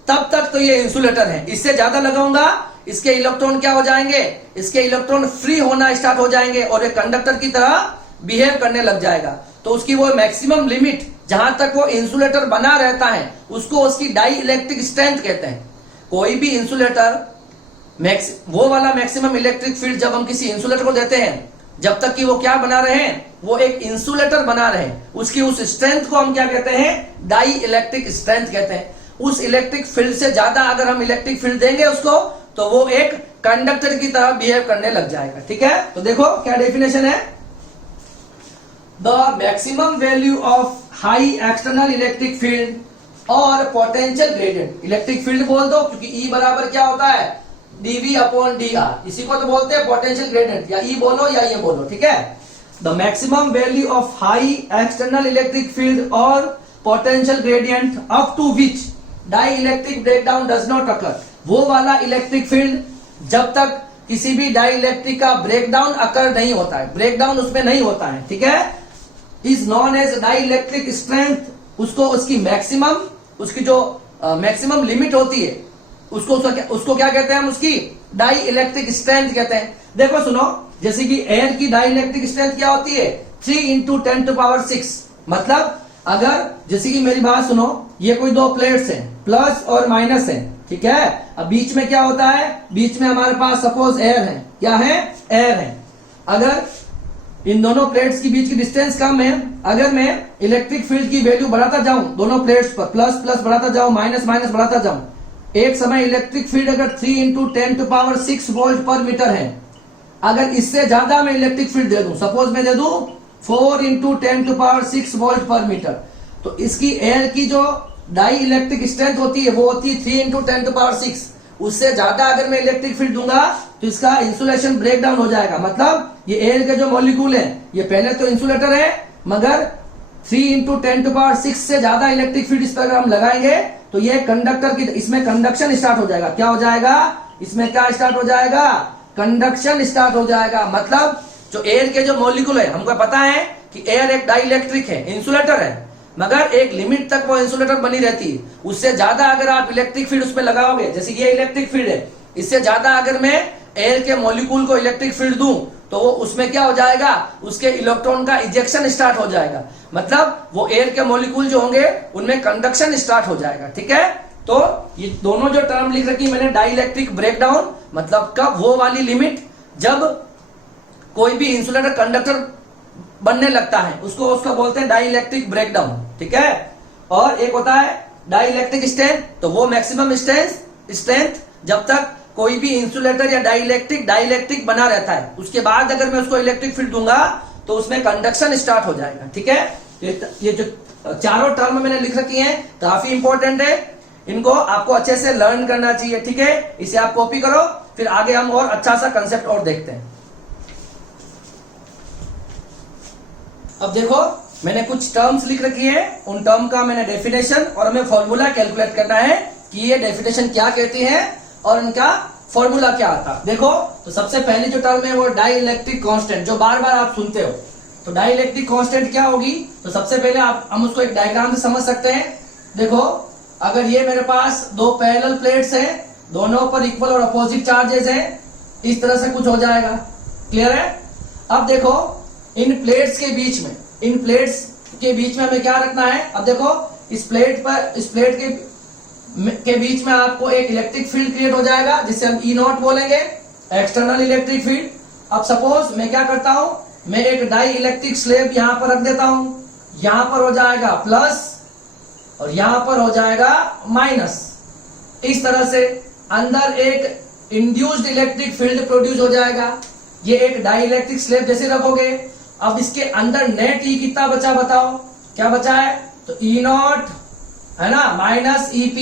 तब तक तो ये इंसुलेटर है। इससे ज्यादा लगाऊंगा, इसके इलेक्ट्रॉन क्या हो जाएंगे, इसके इलेक्ट्रॉन फ्री होना स्टार्ट हो जाएंगे और एक कंडक्टर की तरह बिहेव करने लग जाएगा। तो उसकी वो मैक्सिमम लिमिट जहां तक वो इंसुलेटर बना रहता है उसको उसकी डाई इलेक्ट्रिक स्ट्रेंथ कहते हैं। कोई भी इंसुलेटर वो वाला मैक्सिमम इलेक्ट्रिक फील्ड जब हम किसी इंसुलेटर को देते हैं, जब तक कि वो क्या बना रहे हैं, वो एक इंसुलेटर बना रहे, उसकी उस स्ट्रेंथ को हम क्या कहते हैं, डाई इलेक्ट्रिक स्ट्रेंथ कहते हैं। उस इलेक्ट्रिक फील्ड से ज्यादा अगर हम इलेक्ट्रिक फील्ड देंगे उसको, तो वो एक कंडक्टर की तरह बिहेव करने लग जाएगा। ठीक है, तो देखो क्या डेफिनेशन है, the maximum value of high external electric field और पोटेंशियल ग्रेडियंट। इलेक्ट्रिक फील्ड बोल दो, क्योंकि ई बराबर क्या होता है, dV/dr, इसी को तो बोलते हैं पोटेंशियल ग्रेडियंट, या ई बोलो या ये बोलो। ठीक है, the maximum value of high external electric field और potential gradient up to which dielectric breakdown does not occur. वो वाला इलेक्ट्रिक फील्ड जब तक किसी भी डाई इलेक्ट्रिक का ब्रेकडाउन अकर नहीं होता है, ब्रेकडाउन उसमें नहीं होता है, ठीक है, is known as dielectric strength. उसको उसकी मैक्सिमम, उसकी जो मैक्सिमम लिमिट होती है उसको क्या कहते हैं हम, उसकी डाई इलेक्ट्रिक स्ट्रेंथ कहते हैं। देखो सुनो, जैसे कि एयर की डाई इलेक्ट्रिक स्ट्रेंथ क्या होती है, 3 इंटू 10⁶। मतलब अगर, जैसे कि मेरी बात सुनो, ये कोई दो प्लेट्स हैं, प्लस और माइनस है, ठीक है, अब बीच में क्या होता है, बीच में हमारे पास सपोज एयर है, क्या है, एयर है। अगर इन दोनों प्लेट्स के बीच की डिस्टेंस कम है, अगर मैं इलेक्ट्रिक फील्ड की वैल्यू बढ़ाता जाऊं दोनों प्लेट्स पर, प्लस प्लस बढ़ाता जाऊं, माइनस माइनस बढ़ाता जाऊं, एक समय इलेक्ट्रिक फील्ड अगर 3 इंटू 10⁶ वोल्ट पर मीटर है, अगर इससे ज्यादा मैं इलेक्ट्रिक फील्ड दे दूं, सपोज मैं दे दूं 4 इंटू 10⁶ वोल्ट पर मीटर, तो इसकी एयर की जो डाई इलेक्ट्रिक स्ट्रेंथ होती है वो होती है 3 इंटू 10⁶। उससे ज्यादा अगर मैं इलेक्ट्रिक फील्ड दूंगा तो इसका इंसुलेशन ब्रेक डाउन हो जाएगा। मतलब ये एयर के जो मॉलिक्यूल है, ये पहले तो इंसुलेटर है, मगर 3 इंटू 10⁶ से ज्यादा इलेक्ट्रिक फील्ड इस पर अगर हम लगाएंगे तो ये कंडक्टर की, इसमें कंडक्शन स्टार्ट हो जाएगा। क्या हो जाएगा, इसमें क्या स्टार्ट हो जाएगा, कंडक्शन स्टार्ट हो जाएगा। मतलब जो एयर के जो मॉलिक्यूल है, हमको पता है कि एयर एक डाई इलेक्ट्रिक है, इंसुलेटर है, मगर एक लिमिट तक वो इंसुलेटर बनी रहती है। उससे ज्यादा अगर आप इलेक्ट्रिक फील्ड उसमें लगाओगे, जैसे ये इलेक्ट्रिक फील्ड है, इससे ज्यादा अगर मैं एयर के मॉलिक्यूल को इलेक्ट्रिक फील्ड दूं तो वो उसमें क्या हो जाएगा, उसके इलेक्ट्रॉन का इजेक्शन स्टार्ट हो जाएगा। मतलब वो एयर के मॉलिक्यूल जो होंगे उनमें कंडक्शन स्टार्ट हो जाएगा। ठीक है, तो ये दोनों जो टर्म लिख रखी मैंने, डाई इलेक्ट्रिक ब्रेकडाउन, मतलब कब, वो वाली लिमिट जब कोई भी इंसुलेटर कंडक्टर बनने लगता है उसको बोलते हैं डाई इलेक्ट्रिक ब्रेकडाउन। ठीक है, और एक होता है डाई इलेक्ट्रिक स्ट्रेंथ, तो वो मैक्सिमम स्ट्रेंथ जब तक कोई भी इंसुलेटर या डाई इलेक्ट्रिक बना रहता है, उसके बाद अगर मैं उसको इलेक्ट्रिक फील्ड दूंगा तो उसमें कंडक्शन स्टार्ट हो जाएगा। ठीक है, ये जो चारों टर्म मैंने लिख रखी हैं काफी इंपॉर्टेंट है, इनको आपको अच्छे से लर्न करना चाहिए। ठीक है, इसे आप कॉपी करो, फिर आगे हम और अच्छा सा कंसेप्ट और देखते हैं। अब देखो, मैंने कुछ टर्म्स लिख रखी है, उन टर्म का मैंने डेफिनेशन और हमें फॉर्मूला कैलकुलेट करना है कि ये डेफिनेशन क्या कहती है और इनका फॉर्मूला क्या आता है। देखो, तो सबसे पहली जो टर्म है वो डाई इलेक्ट्रिक कांस्टेंट, जो बार बार आप सुनते हो। तो डाई इलेक्ट्रिक कांस्टेंट क्या होगी, तो सबसे पहले हम उसको एक डायग्राम से समझ सकते हैं। देखो, अगर ये मेरे पास दो पैरेलल प्लेट्स हैं, दोनों पर इक्वल और अपोजिट चार्जेस हैं, इस तरह से कुछ हो जाएगा। क्लियर है? अब देखो, इन प्लेट्स के बीच में हमें क्या रखना है। अब देखो, इस प्लेट के बीच में आपको एक इलेक्ट्रिक फील्ड क्रिएट हो जाएगा जिसे हम E0 बोलेंगे, एक्सटर्नल इलेक्ट्रिक फील्ड। अब सपोज मैं क्या करता हूं, मैं एक डाई इलेक्ट्रिक स्लेब यहां पर रख देता हूं, यहां पर हो जाएगा प्लस और यहां पर हो जाएगा माइनस। इस तरह से अंदर एक इंड्यूस्ड इलेक्ट्रिक फील्ड प्रोड्यूस हो जाएगा। ये एक डाई इलेक्ट्रिक स्लेब जैसे रखोगे। अब इसके अंदर नेट ई कितना बचा, बताओ क्या बचा है, तो E0 है ना, माइनस EP।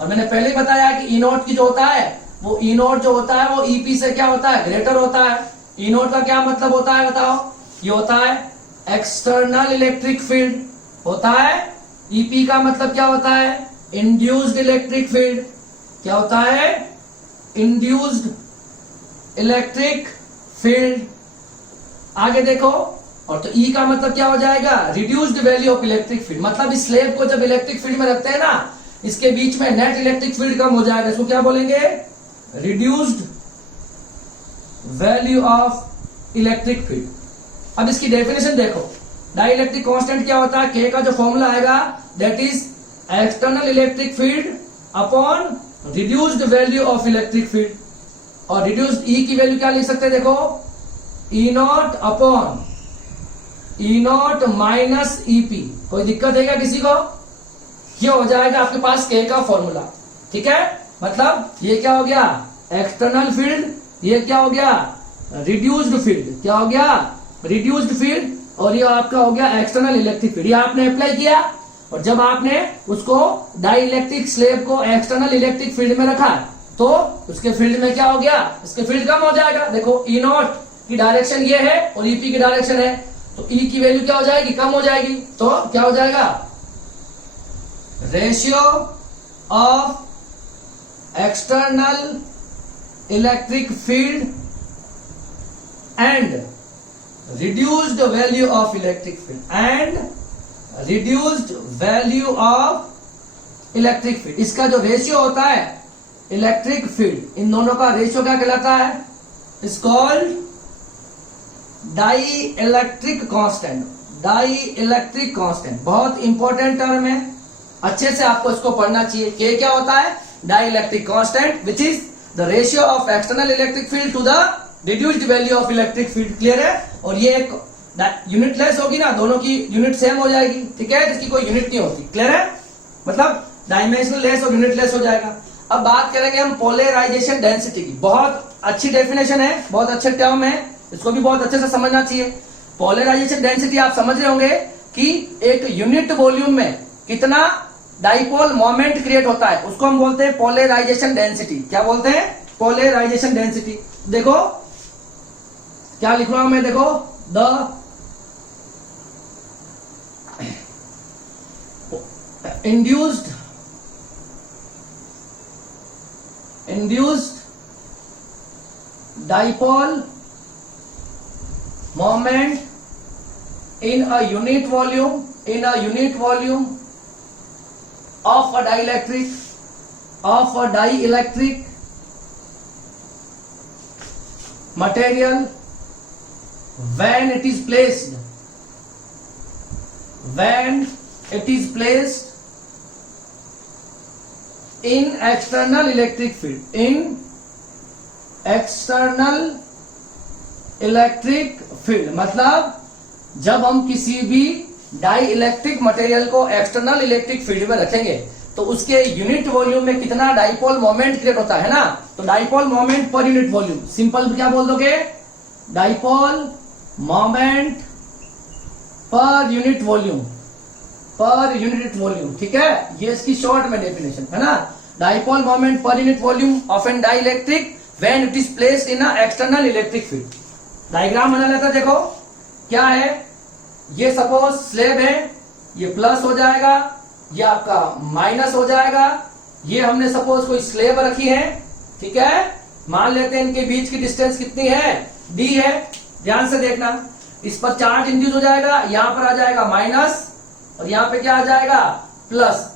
और मैंने पहले ही बताया कि E0 की जो होता है वो E0 जो होता है वो EP से क्या होता है, ग्रेटर होता है। E0 का क्या मतलब होता है बताओ, ये होता है एक्सटर्नल इलेक्ट्रिक फील्ड होता है। EP का मतलब क्या होता है, इंड्यूस्ड इलेक्ट्रिक फील्ड। क्या होता है, इंड्यूस्ड इलेक्ट्रिक फील्ड। आगे देखो, और तो ई का मतलब क्या हो जाएगा, reduced value of electric field. मतलब इस स्लेब को जब इलेक्ट्रिक फील्ड में रखते हैं ना, इसके बीच में नेट इलेक्ट्रिक फील्ड कम हो जाएगा, इसको क्या बोलेंगे, reduced value of electric field. अब इसकी डेफिनेशन देखो, डाई इलेक्ट्रिक कांस्टेंट क्या होता है, के का जो फॉर्मूला आएगा that is external electric field upon reduced value of electric field. और रिड्यूस्ड ई की वैल्यू क्या लिख सकते हैं, देखो E naught upon E naught minus EP. कोई दिक्कत है क्या किसी को, ये हो जाएगा आपके पास के का फॉर्मूला। ठीक है, मतलब ये क्या हो गया, एक्सटर्नल फील्ड, ये क्या हो गया, रिड्यूस्ड फील्ड। क्या हो गया, रिड्यूस्ड फील्ड, और ये आपका हो गया एक्सटर्नल इलेक्ट्रिक फील्ड। ये आपने अप्लाई किया, और जब आपने उसको डाई इलेक्ट्रिक स्लेब को एक्सटर्नल इलेक्ट्रिक फील्ड में रखा तो उसके फील्ड में क्या हो गया, इसके फील्ड कम हो जाएगा। देखो ई नॉट की डायरेक्शन ये है और ईपी की डायरेक्शन है, तो ई की वैल्यू क्या हो जाएगी, कम हो जाएगी। तो क्या हो जाएगा, ratio of external electric field and reduced value of electric field and reduced value of electric field। इसका जो रेशियो होता है इलेक्ट्रिक फील्ड, इन दोनों का रेशियो क्या कहलाता है, is called dielectric constant. Dielectric constant बहुत इंपॉर्टेंट टर्म है, अच्छे से आपको इसको पढ़ना चाहिए। के क्या होता है, dielectric constant which is the ratio of external electric field to the reduced value of electric field. Clear है, और ये एक यूनिटलेस होगी ना, दोनों की यूनिट सेम हो जाएगी। ठीक है, इसकी कोई यूनिट नहीं होती। क्लियर है, मतलब डायमेंशनल लेस और यूनिटलेस हो जाएगा। अब बात करेंगे हम पोलराइजेशन डेंसिटी की। बहुत अच्छी डेफिनेशन है, बहुत अच्छे टर्म है, इसको भी बहुत अच्छे से समझना चाहिए। पोलराइजेशन डेंसिटी आप समझ रहे होंगे कि एक यूनिट वॉल्यूम में कितना डाइपोल मोमेंट क्रिएट होता है, उसको हम बोलते हैं पोलराइजेशन डेंसिटी। क्या बोलते हैं, पोलराइजेशन डेंसिटी। देखो क्या लिख रहा हूं मैं, देखो the induced dipole moment in a unit volume of a dielectric material when it is placed in external electric field, मतलब जब हम किसी भी डाई इलेक्ट्रिक मटेरियल को एक्सटर्नल इलेक्ट्रिक फील्ड में रखेंगे तो उसके यूनिट वॉल्यूम में कितना डाइपोल मोमेंट क्रिएट होता है ना, तो dipole moment per unit volume, simple क्या बोल दोगे, dipole moment per unit volume. ठीक है, ये इसकी शॉर्ट में डेफिनेशन है ना, dipole moment per unit volume of an dielectric when it is placed in a external electric field. Diagram बना लेता, देखो क्या है, ये सपोज स्लेब है, ये प्लस हो जाएगा, ये आपका माइनस हो जाएगा। ये हमने सपोज कोई स्लेब रखी है, ठीक है, मान लेते हैं इनके बीच की डिस्टेंस कितनी है, डी है। ध्यान से देखना, इस पर चार्ज इंड्यूस हो जाएगा, यहां पर आ जाएगा माइनस और यहां पे क्या आ जाएगा प्लस।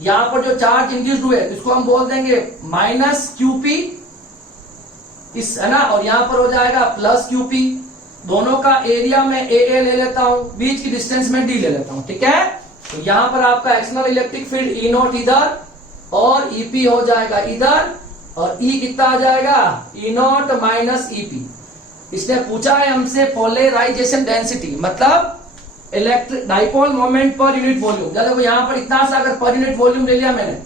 यहां पर जो चार्ज इंड्यूस हुए इसको हम बोल देंगे माइनस क्यूपी, इस है ना, और यहां पर हो जाएगा प्लस क्यूपी। दोनों का एरिया में ए ले लेता हूं, बीच की डिस्टेंस में डी ले लेता हूं। ठीक है, तो यहां पर आपका external electric field E not इधर और ईपी हो जाएगा इधर, और ई कितना आ जाएगा, ई नॉट माइनस ईपी। इसने पूछा है हमसे पोलराइजेशन डेंसिटी, मतलब electric dipole moment per unit volume. देखो यहां पर इतना सा अगर पर यूनिट वॉल्यूम ले लिया मैंने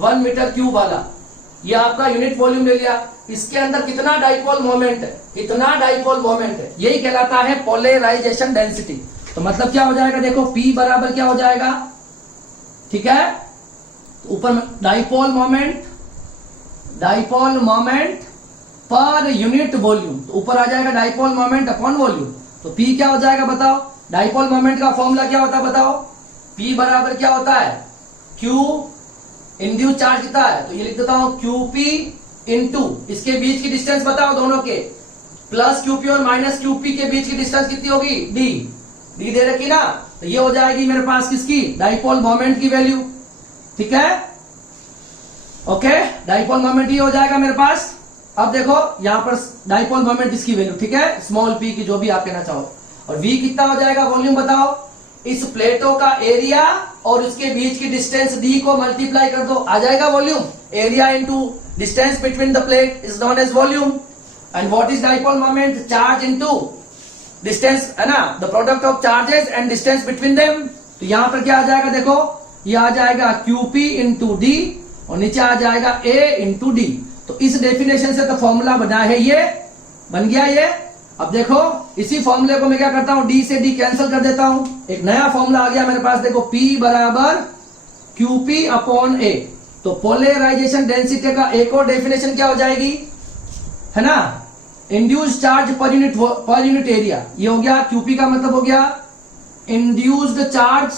1 मीटर क्यूब वाला, ये आपका यूनिट वॉल्यूम ले लिया, इसके अंदर कितना डाइपोल मोमेंट है, इतना डाइपोल मोमेंट है, यही कहलाता है पोलराइजेशन डेंसिटी। तो मतलब क्या हो जाएगा, देखो P बराबर क्या हो जाएगा, ठीक है, तो ऊपर dipole moment per unit volume, तो ऊपर आ जाएगा डाइपोल मोमेंट अपॉन वॉल्यूम। तो P क्या हो जाएगा बताओ, डाइपोल मोमेंट का फॉर्मूला क्या होता है बताओ, P बराबर क्या होता है, Q इंड्यूस चार्ज कितना है, तो ये लिख देता हूं QP इंटू इसके बीच की डिस्टेंस बताओ दोनों के, प्लस क्यूपी और माइनस क्यूपी के बीच की डिस्टेंस कितनी होगी, डी। डी दे रखी ना, तो ये हो जाएगी मेरे पास किसकी, डाइपोल मोमेंट की वैल्यू। ठीक है, ओके, डाइपोल मोमेंट ये हो जाएगा मेरे पास। अब देखो यहां पर डाइपोल मोमेंट इसकी वैल्यू, ठीक है, स्मॉल पी की, जो भी आप कहना चाहो। और वी कितना हो जाएगा, वॉल्यूम बताओ। इस प्लेटों का एरिया और उसके बीच की डिस्टेंस डी को मल्टीप्लाई कर दो, आ जाएगा volume. Area into distance between the plate is known as volume. And what is dipole moment, charge into distance, है ना, the product of charges and distance between them. तो यहां पर क्या आ जाएगा, देखो ये आ जाएगा क्यूपी इंटू डी और नीचे आ जाएगा ए इंटू डी। तो इस डेफिनेशन से तो फॉर्मूला बना है, ये बन गया ये। अब देखो इसी फॉर्मूले को मैं क्या करता हूं, डी से डी कैंसिल कर देता हूं, एक नया फॉर्मूला आ गया मेरे पास। देखो P बराबर क्यूपी अपॉन ए। तो पोलराइजेशन डेंसिटी का एक और डेफिनेशन क्या हो जाएगी, है ना, induced charge per unit area. ये हो गया क्यूपी का मतलब हो गया इंड्यूस्ड चार्ज,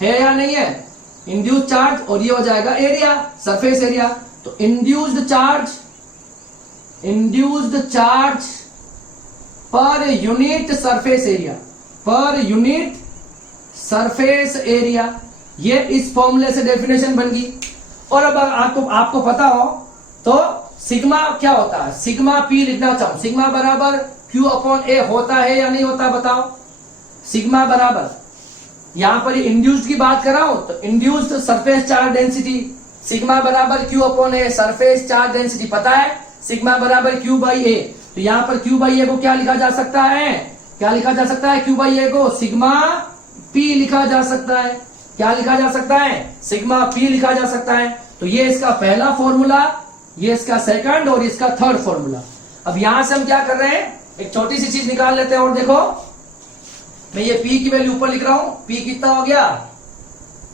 है या नहीं है, इंड्यूस्ड चार्ज, और ये हो जाएगा एरिया, सरफेस एरिया। तो induced charge per unit surface area, per unit surface area, ये इस फॉर्मूले से डेफिनेशन बन गई। और अब आपको पता हो तो सिग्मा क्या होता है, सिग्मा पी लिखना चाहूं, सिग्मा बराबर क्यू अपॉन ए होता है या नहीं होता, बताओ। सिग्मा बराबर, यहां पर इंड्यूस्ड की बात कर रहा हूं तो induced surface charge density, sigma बराबर क्यू अपॉन ए, सरफेस चार्ज डेंसिटी पता है, सिग्मा बराबर क्यू बाई ए। तो यहां पर क्यू बाई ए को क्या लिखा जा सकता है, क्या लिखा जा सकता है, क्यू बाई ए को सिग्मा पी लिखा जा सकता है। क्या लिखा जा सकता है, सिग्मा पी लिखा जा सकता है। तो ये इसका पहला फॉर्मूला, ये इसका सेकंड और इसका थर्ड फॉर्मूला। अब यहां से हम क्या कर रहे हैं, एक छोटी सी चीज निकाल लेते हैं। और देखो मैं ये P की वैल्यू ऊपर लिख रहा हूं, P कितना हो गया,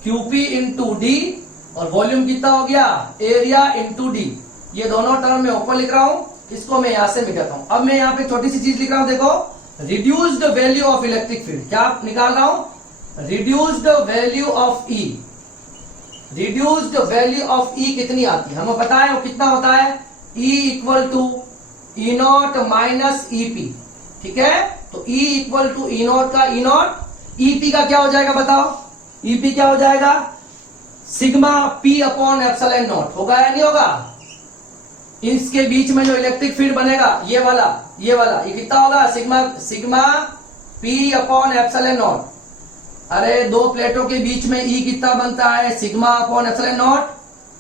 QP इंटू डी, और वॉल्यूम कितना हो गया, एरिया इंटू डी। ये दोनों टर्म में ऊपर लिख रहा हूं, इसको मैं यहां से मिटाता हूं। अब मैं यहां पे छोटी सी चीज लिख रहा हूं, देखो reduced value of electric field, क्या निकाल रहा हूं, reduced value of E. Reduced value of E कितनी आती है, हमें पता है वो कितना होता है, E equal to E naught minus EP. ठीक है, तो E equal to E naught का ई नॉट, ईपी का क्या हो जाएगा बताओ, ईपी क्या हो जाएगा, sigma P upon epsilon not, होगा या नहीं होगा। इसके बीच में जो इलेक्ट्रिक फील्ड बनेगा ये वाला, ये कितना होगा, sigma P upon epsilon not. अरे दो प्लेटों के बीच में E कितना बनता है, सिग्मा अपॉन एप्सिलॉन नॉट,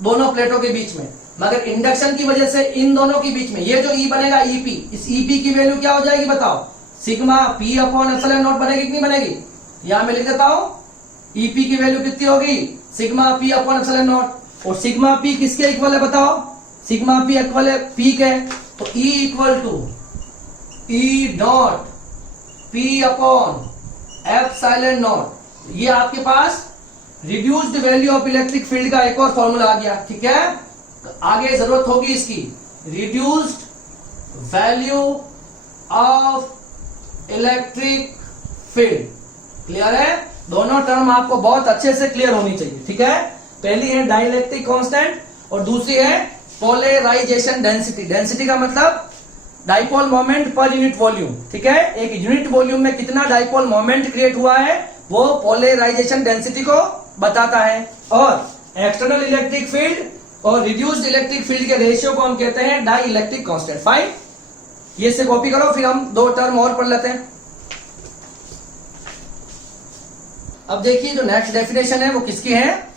दोनों प्लेटों के बीच में। मगर इंडक्शन की वजह से इन दोनों के बीच में ये जो E बनेगा EP, इस EP की वैल्यू क्या हो जाएगी बताओ, sigma P upon epsilon not बनेगी कि नहीं बनेगी। यहां मैं लिख देता हूं, EP की वैल्यू कितनी होगी, sigma P upon epsilon naught. और सिग्मा पी किसके इक्वल है बताओ, सिग्मा पी इक्वल है पी के। तो E equal to E dot P upon epsilon naught. ये आपके पास reduced value of electric field का एक और फॉर्मूला आ गया। ठीक है, आगे जरूरत होगी इसकी, reduced value of electric field. Clear है, दोनों टर्म आपको बहुत अच्छे से क्लियर होनी चाहिए। ठीक है, पहली है डाइलेक्ट्रिक कांस्टेंट और दूसरी है पोलराइजेशन डेंसिटी। डेंसिटी का मतलब dipole moment per unit volume. ठीक है, एक यूनिट वॉल्यूम में कितना डाइपोल मोमेंट क्रिएट हुआ है वो पोलराइजेशन डेंसिटी को बताता है। और एक्सटर्नल इलेक्ट्रिक फील्ड और रिड्यूस्ड इलेक्ट्रिक फील्ड के रेशियो को हम कहते हैं डाई इलेक्ट्रिक कांस्टेंट। फाइन, ये से कॉपी करो, फिर हम दो टर्म और पढ़ लेते हैं। अब देखिए जो नेक्स्ट डेफिनेशन है वो किसकी है,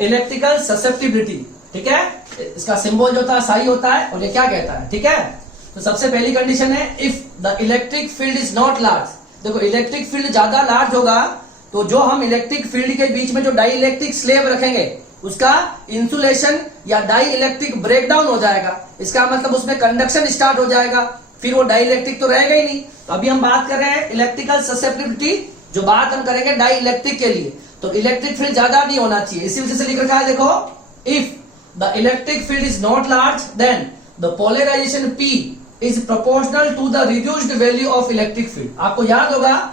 इलेक्ट्रिकल ससेप्टिबिलिटी। ठीक है, इसका सिंबल जो होता है साई होता है और ये क्या कहता है। ठीक है, तो सबसे पहली कंडीशन है if the electric field is not large. देखो इलेक्ट्रिक फील्ड ज्यादा लार्ज होगा तो जो हम इलेक्ट्रिक फील्ड के बीच में जो डाई इलेक्ट्रिक स्लेब रखेंगे उसका इंसुलेशन या डाई इलेक्ट्रिक ब्रेकडाउन हो जाएगा। इसका मतलब उसमें कंडक्शन स्टार्ट हो जाएगा, फिर वो डाई इलेक्ट्रिक तो रहेगा ही नहीं। तो अभी हम बात कर रहे हैं इलेक्ट्रिकल ससेप्टिबिलिटी, जो बात हम करेंगे डाई इलेक्ट्रिक के लिए। तो इलेक्ट्रिक फील्ड ज्यादा नहीं होना चाहिए, इसी वजह से लिख रखा है देखो, if the electric field is not large then the polarization P is proportional to the reduced value of electric field. आपको याद होगा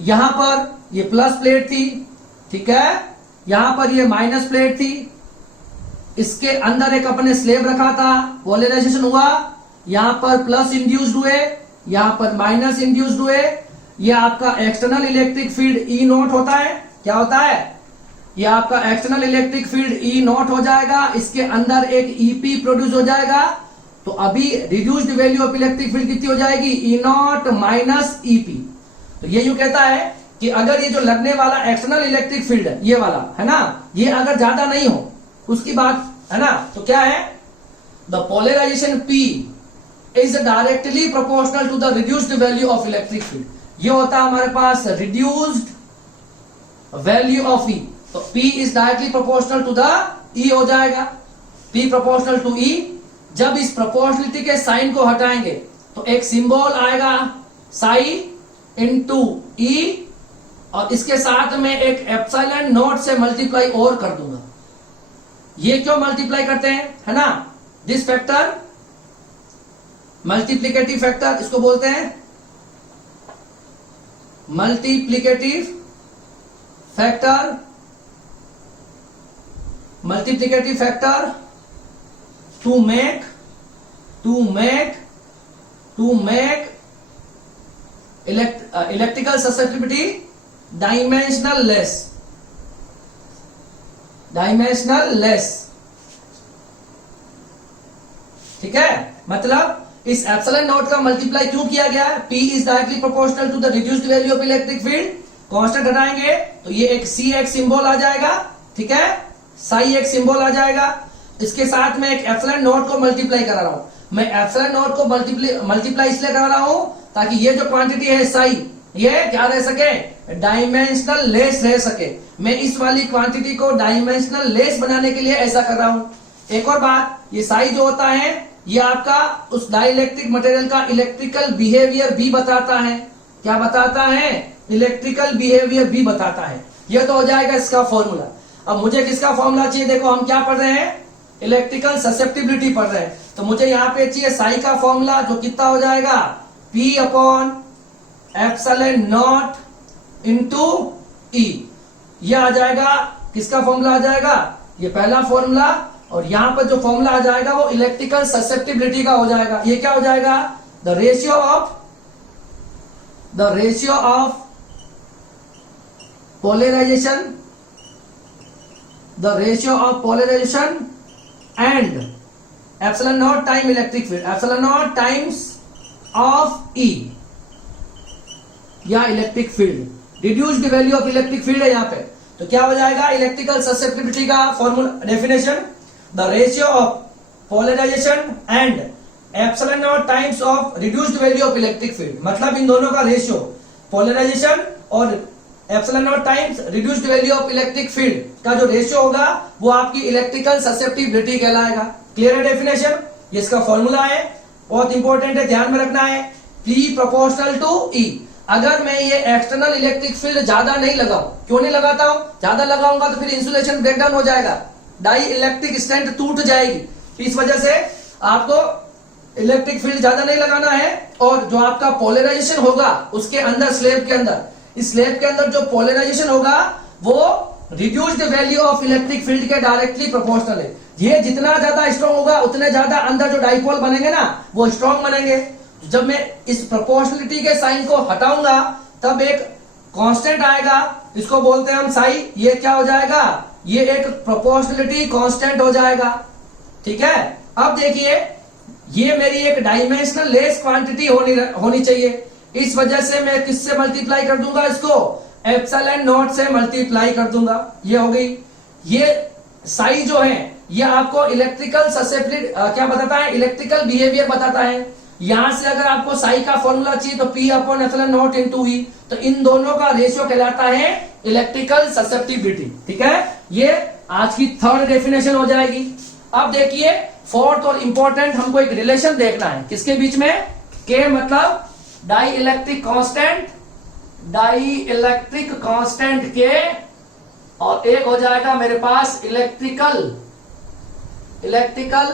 यहां पर ये प्लस प्लेट थी, ठीक है, यहां पर ये माइनस प्लेट थी, इसके अंदर एक अपने स्लेब रखा था, पोलराइजेशन हुआ, यहां पर प्लस इंड्यूस्ड हुए, यहां पर माइनस इंड्यूस्ड हुए। ये आपका external electric field E not होता है। क्या होता है? ये आपका external electric field E not हो जाएगा, इसके अंदर एक ईपी प्रोड्यूस हो जाएगा। तो अभी reduced value of electric field कितनी हो जाएगी? ई नॉट माइनस ईपी। तो ये यूं कहता है कि अगर ये जो लगने वाला एक्सटर्नल इलेक्ट्रिक फील्ड है, ये वाला है ना, ये अगर ज्यादा नहीं हो उसकी बात है ना, तो क्या है? The polarization P is directly proportional to the reduced value of electric field. ये होता है हमारे पास रिड्यूस्ड वैल्यू ऑफ E। तो P is directly proportional to the E हो जाएगा, P प्रोपोर्शनल टू E। जब इस प्रोपोर्शनलिटी के साइन को हटाएंगे तो एक सिंबल आएगा साई इंटू E, और इसके साथ में एक एप्सिलॉन नॉट से मल्टीप्लाई और कर दूंगा। ये क्यों मल्टीप्लाई करते हैं, है ना? दिस फैक्टर मल्टीप्लिकेटिव फैक्टर इसको बोलते हैं, multiplicative factor. Multiplicative factor to make electrical susceptibility dimensionless. ठीक है, मतलब इस एप्सिलॉन नॉट का मल्टीप्लाई क्यों किया गया है? P is directly proportional to the reduced value of electric field. Constant हटाएंगे तो ये एक C एक सिंबल आ जाएगा, ठीक है, साई एक सिंबल आ जाएगा। इसके साथ में एक एप्सिलॉन नॉट को मल्टीप्लाई करा रहा हूं। मैं एप्सिलॉन नॉट को मल्टीप्लाई इसलिए करा रहा हूं ताकि ये जो क्वांटिटी है साई, ये क्या रह सके? डायमेंशनल लेस रह सके। मैं इस वाली क्वांटिटी को डायमेंशनल लेस बनाने के लिए ऐसा कर रहा हूं। एक और बात, ये साई जो होता है ये आपका उस डाइलेक्ट्रिक मटेरियल का इलेक्ट्रिकल बिहेवियर भी बताता है। क्या बताता है? इलेक्ट्रिकल बिहेवियर भी बताता है। ये तो हो जाएगा इसका फॉर्मूला। अब मुझे किसका फॉर्मूला चाहिए? देखो हम क्या पढ़ रहे हैं? इलेक्ट्रिकल ससेप्टिबिलिटी पढ़ रहे हैं। तो मुझे यहां पे चाहिए साई का फॉर्मूला, जो कितना हो जाएगा? P upon epsilon not into E। ये आ जाएगा, किसका फॉर्मूला आ जाएगा? ये पहला फॉर्मूला। और यहां पर जो फॉर्मूला आ जाएगा वो इलेक्ट्रिकल ससेप्टिबिलिटी का हो जाएगा। ये क्या हो जाएगा? The ratio of polarization and epsilon naught time electric field, epsilon naught times of E या electric field. Reduced value of electric field है यहां पे। तो क्या हो जाएगा? इलेक्ट्रिकल ससेप्टिबिलिटी का formula definition, the ratio of polarization and epsilon naught times of reduced value of electric field. मतलब इन दोनों का रेशियो, पोलराइजेशन और epsilon naught times reduced value of electric field का जो रेशियो होगा वो आपकी इलेक्ट्रिकल ससेप्टिबिलिटी कहलाएगा। क्लियर है डेफिनेशन? ये इसका फॉर्मूला है, बहुत इंपॉर्टेंट है, ध्यान में रखना है। P proportional to E। अगर मैं ये एक्सटर्नल इलेक्ट्रिक फील्ड ज्यादा नहीं लगाऊं, क्यों नहीं लगाता हूं? ज्यादा लगाऊंगा तो फिर इंसुलेशन ब्रेकडाउन हो जाएगा, डाई इलेक्ट्रिक स्ट्रेंथ टूट जाएगी। इस वजह से आपको इलेक्ट्रिक फील्ड ज्यादा नहीं लगाना है। और जो आपका पोलराइजेशन होगा उसके अंदर, स्लैब के अंदर, इस स्लैब के अंदर जो पोलराइजेशन होगा वो reduced value of electric field के डायरेक्टली प्रोपोर्शनल है। ये जितना ज्यादा स्ट्रॉन्ग होगा उतने ज्यादा अंदर जो डाइपोल बनेंगे ना वो स्ट्रॉन्ग बनेंगे। जब मैं इस प्रोपोर्शनलिटी के साइन को हटाऊंगा तब एक कांस्टेंट आएगा, इसको बोलते हैं हम साई। ये क्या हो जाएगा? ये एक प्रोपोर्शनलिटी कांस्टेंट हो जाएगा। ठीक है, अब देखिए ये मेरी एक डायमेंशनल लेस क्वांटिटी होनी चाहिए। इस वजह से मैं किससे मल्टीप्लाई कर दूंगा? इसको एप्सिलॉन नॉट से मल्टीप्लाई कर दूंगा। ये हो गई। ये साई जो है ये आपको इलेक्ट्रिकल ससेप्टिबिलिटी क्या बताता है? इलेक्ट्रिकल बिहेवियर बताता है। यहां से अगर आपको साई का फॉर्मूला चाहिए तो P upon epsilon not into E। तो इन दोनों का रेशियो कहलाता है इलेक्ट्रिकल ससेप्टिबिलिटी। ठीक है, ये आज की थर्ड डेफिनेशन हो जाएगी। अब देखिए फोर्थ और इंपॉर्टेंट, हमको एक रिलेशन देखना है किसके बीच में? K मतलब डाई इलेक्ट्रिक कांस्टेंट K, और एक हो जाएगा मेरे पास इलेक्ट्रिकल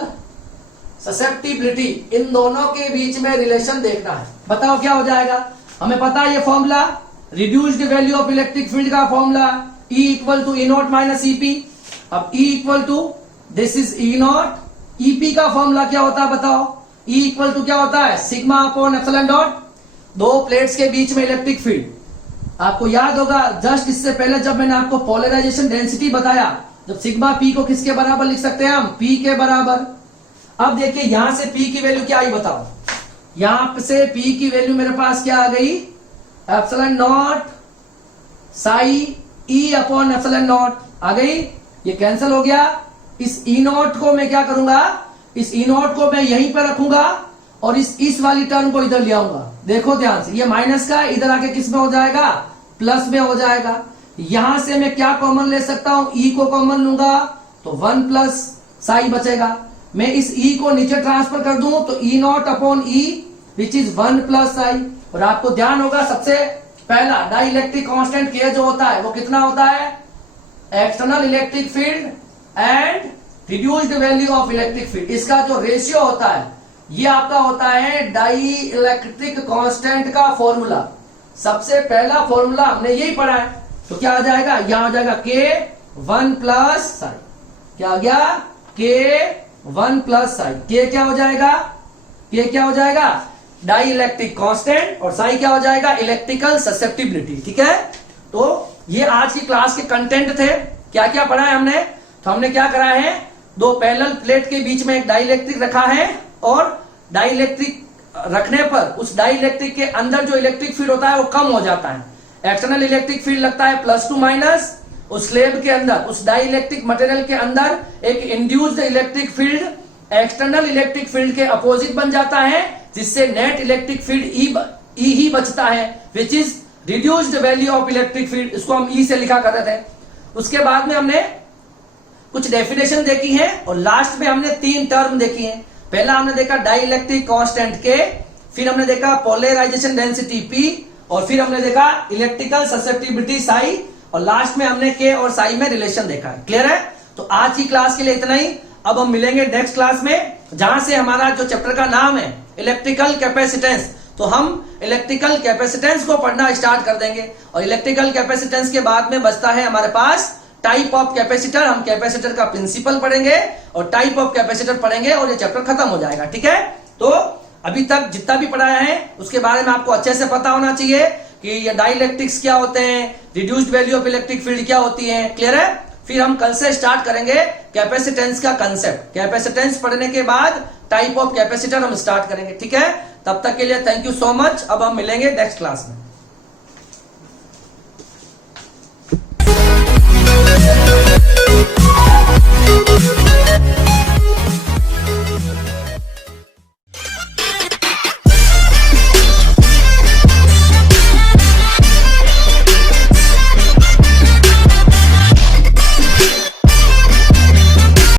ससेप्टिबिलिटी। इन दोनों के बीच में रिलेशन देखना है। बताओ क्या हो जाएगा? हमें पता है ये formula, reduced value of electric field का formula E equal to E naught minus EP। अब E equal to this is E naught, EP का फॉर्मूला क्या होता है बताओ? E इक्वल टू क्या होता है, सिग्मा अपॉन एप्सिलॉन डॉट, दो प्लेट्स के बीच में इलेक्ट्रिक फील्ड। आपको याद होगा जस्ट इससे पहले जब मैंने आपको पोलराइजेशन डेंसिटी बताया, जब सिग्मा पी को किसके बराबर लिख सकते हैं हम, पी के बराबर। अब देखिए यहां से पी की वैल्यू क्या आई बताओ, यहां से पी की वैल्यू मेरे पास क्या आ गई, epsilon naught psi E upon epsilon naught आ गई। ये कैंसिल हो गया। इस ई नॉट को मैं क्या करूंगा, इस ई नॉट को मैं यहीं पर रखूंगा और इस वाली टर्म को इधर ले आऊंगा। देखो ध्यान से, ये माइनस का इधर आके किस में हो जाएगा, प्लस में हो जाएगा। यहां से मैं क्या कॉमन ले सकता हूं, ई को कॉमन लूंगा तो 1 प्लस साई बचेगा। मैं इस ई को नीचे ट्रांसफर कर दूं तो E naught upon E which is 1 plus psi. और आपको ध्यान होगा सबसे पहला डाई इलेक्ट्रिक कॉन्स्टेंट के जो होता है वो कितना होता है, external electric field and reduced value of electric field, इसका जो रेशियो होता है ये आपका होता है डाई इलेक्ट्रिक कांस्टेंट का फॉर्मूला। सबसे पहला फॉर्मूला हमने यही पढ़ा है, तो क्या आ जाएगा, यहां हो जाएगा के 1 प्लस साई, क्या आ गया, के 1 प्लस साई। के क्या हो जाएगा, के क्या हो जाएगा, डाई इलेक्ट्रिक कांस्टेंट, और साई क्या हो जाएगा, इलेक्ट्रिकल ससेप्टिबिलिटी। ठीक है, तो ये आज की क्लास के कंटेंट थे। क्या क्या पढ़ा है हमने, तो हमने क्या करा है, दो पैरेलल प्लेट के बीच में एक डाई इलेक्ट्रिक रखा है और डाई इलेक्ट्रिक रखने पर उस डाई इलेक्ट्रिक के अंदर जो इलेक्ट्रिक फील्ड होता है वो कम हो जाता है। एक्सटर्नल इलेक्ट्रिक फील्ड लगता है +2 माइनस, उस स्लैब के अंदर, उस डाई इलेक्ट्रिक मटेरियल के अंदर एक induced electric field external electric field के अपोजिट बन जाता है, जिससे नेट इलेक्ट्रिक फील्ड ई ही बचता है, which is reduced value of electric field. इसको हम ई से लिखा करते थे। उसके बाद में हमने कुछ डेफिनेशन देखी है और लास्ट में हमने 3 टर्म देखी है। पहला हमने देखा डाई इलेक्ट्रिक कांस्टेंट के, फिर हमने देखा पोलराइजेशन डेंसिटी पी, और फिर हमने देखा इलेक्ट्रिकल ससेप्टिबिलिटी साई, और लास्ट में हमने के और साई में रिलेशन देखा है। क्लियर है, तो आज की क्लास के लिए इतना ही। अब हम मिलेंगे नेक्स्ट क्लास में, जहां से हमारा जो चैप्टर का नाम है इलेक्ट्रिकल कैपेसिटेंस, तो हम इलेक्ट्रिकल कैपेसिटेंस को पढ़ना स्टार्ट कर देंगे। और इलेक्ट्रिकल कैपेसिटेंस के बाद में बचता है हमारे पास टाइप ऑफ कैपेसिटर। हम कैपेसिटर का प्रिंसिपल पढ़ेंगे और टाइप ऑफ कैपेसिटर पढ़ेंगे और ये चैप्टर खत्म हो जाएगा। ठीक है, तो अभी तक जितना भी पढ़ाया है उसके बारे में आपको अच्छे से पता होना चाहिए कि ये डाई इलेक्ट्रिक्स क्या होते हैं, reduced value of electric field क्या होती है। क्लियर है, फिर हम कल से स्टार्ट करेंगे कैपेसिटेंस का कंसेप्ट। कैपेसिटेंस पढ़ने के बाद टाइप ऑफ कैपेसिटर हम स्टार्ट करेंगे। ठीक है, तब तक के लिए थैंक यू सो मच। अब हम मिलेंगे नेक्स्ट क्लास में।